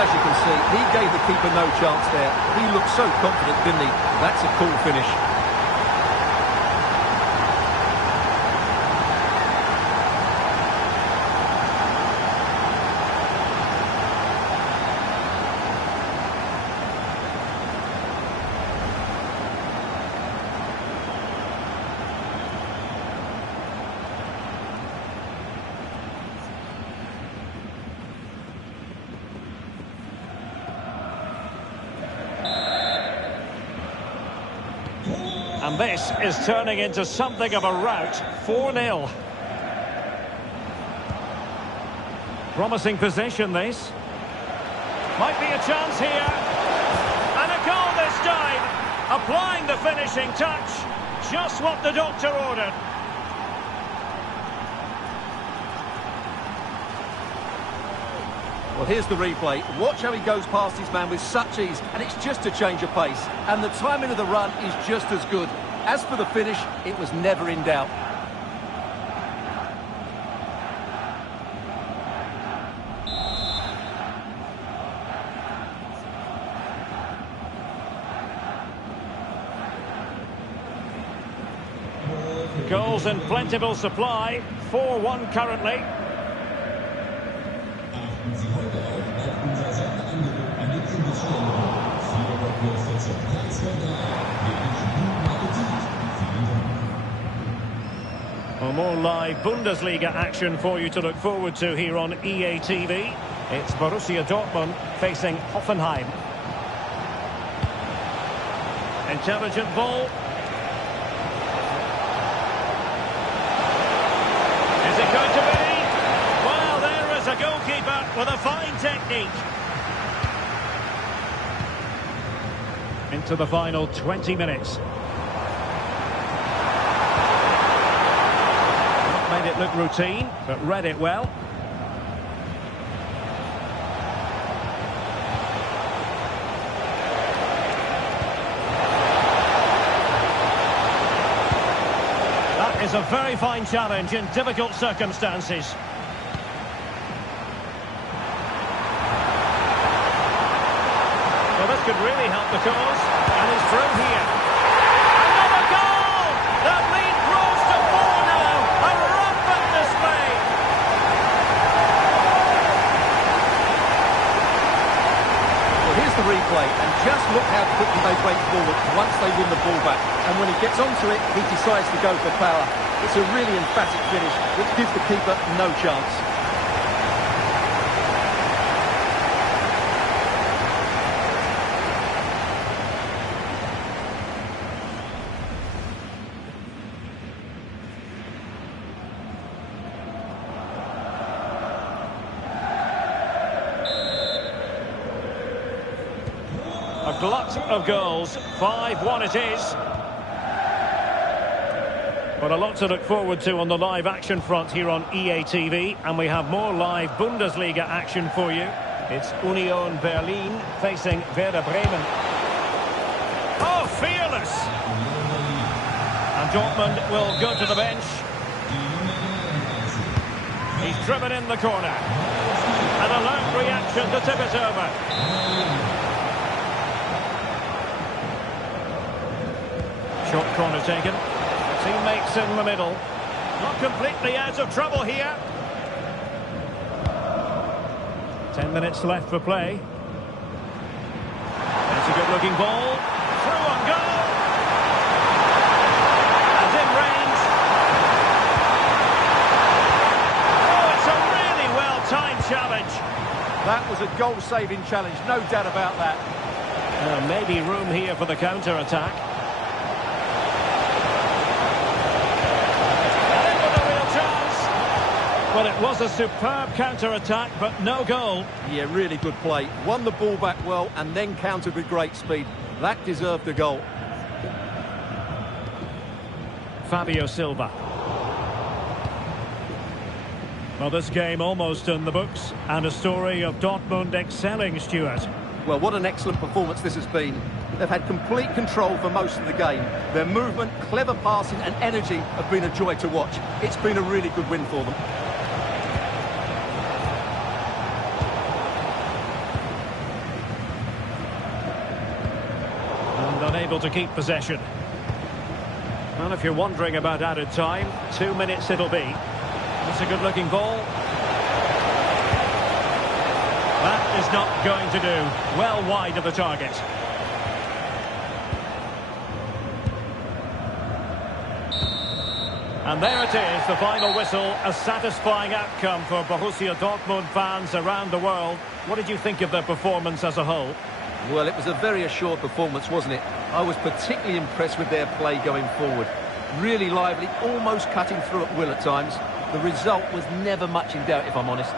As you can see, he gave the keeper no chance there. He looked so confident, didn't he? That's a cool finish. And this is turning into something of a rout. 4-0. Promising position, this. Might be a chance here. And a goal this time. Applying the finishing touch. Just what the doctor ordered. Well, here's the replay. Watch how he goes past his man with such ease, and it's just a change of pace. And the timing of the run is just as good. As for the finish, it was never in doubt. Goals in plentiful supply. 4-1 currently. Well, more live Bundesliga action for you to look forward to here on EA TV. It's Borussia Dortmund facing Hoffenheim. Intelligent ball. going to be? Well, there is a goalkeeper with a fine technique. Into the final 20 minutes. Not made it look routine, but read it well. That is a very fine challenge in difficult circumstances. Well, this could really help the cause, and he's through here. Another goal! That lead grows to 4 now. A rampant display. Well, here's the replay, and just look how quickly they break forward once they win the ball back. And when he gets onto it, he decides to go for power. It's a really emphatic finish, which gives the keeper no chance. A glut of goals. 5-1 it is. But a lot to look forward to on the live action front here on EA TV. And we have more live Bundesliga action for you. It's Union Berlin facing Werder Bremen. Oh, fearless! And Dortmund will go to the bench. He's driven in the corner. An alert reaction to tip it over. Short corner taken. Teammates in the middle. Not completely out of trouble here. 10 minutes left for play. That's a good-looking ball. Through on goal. And in range. Oh, it's a really well-timed challenge. That was a goal-saving challenge, no doubt about that. Maybe room here for the counter-attack. Well, it was a superb counter-attack, but no goal. Yeah, really good play. Won the ball back well and then countered with great speed. That deserved the goal. Fabio Silva. Well, this game almost in the books, and a story of Dortmund excelling, Stuart. Well, what an excellent performance this has been. They've had complete control for most of the game. Their movement, clever passing and energy have been a joy to watch. It's been a really good win for them. Unable to keep possession. And if you're wondering about added time, 2 minutes it'll be. It's a good-looking ball. That is not going to do. Well wide of the target. And there it is, the final whistle. A satisfying outcome for Borussia Dortmund fans around the world. What did you think of their performance as a whole? Well, it was a very assured performance, wasn't it? I was particularly impressed with their play going forward. Really lively, almost cutting through at will at times. The result was never much in doubt, if I'm honest.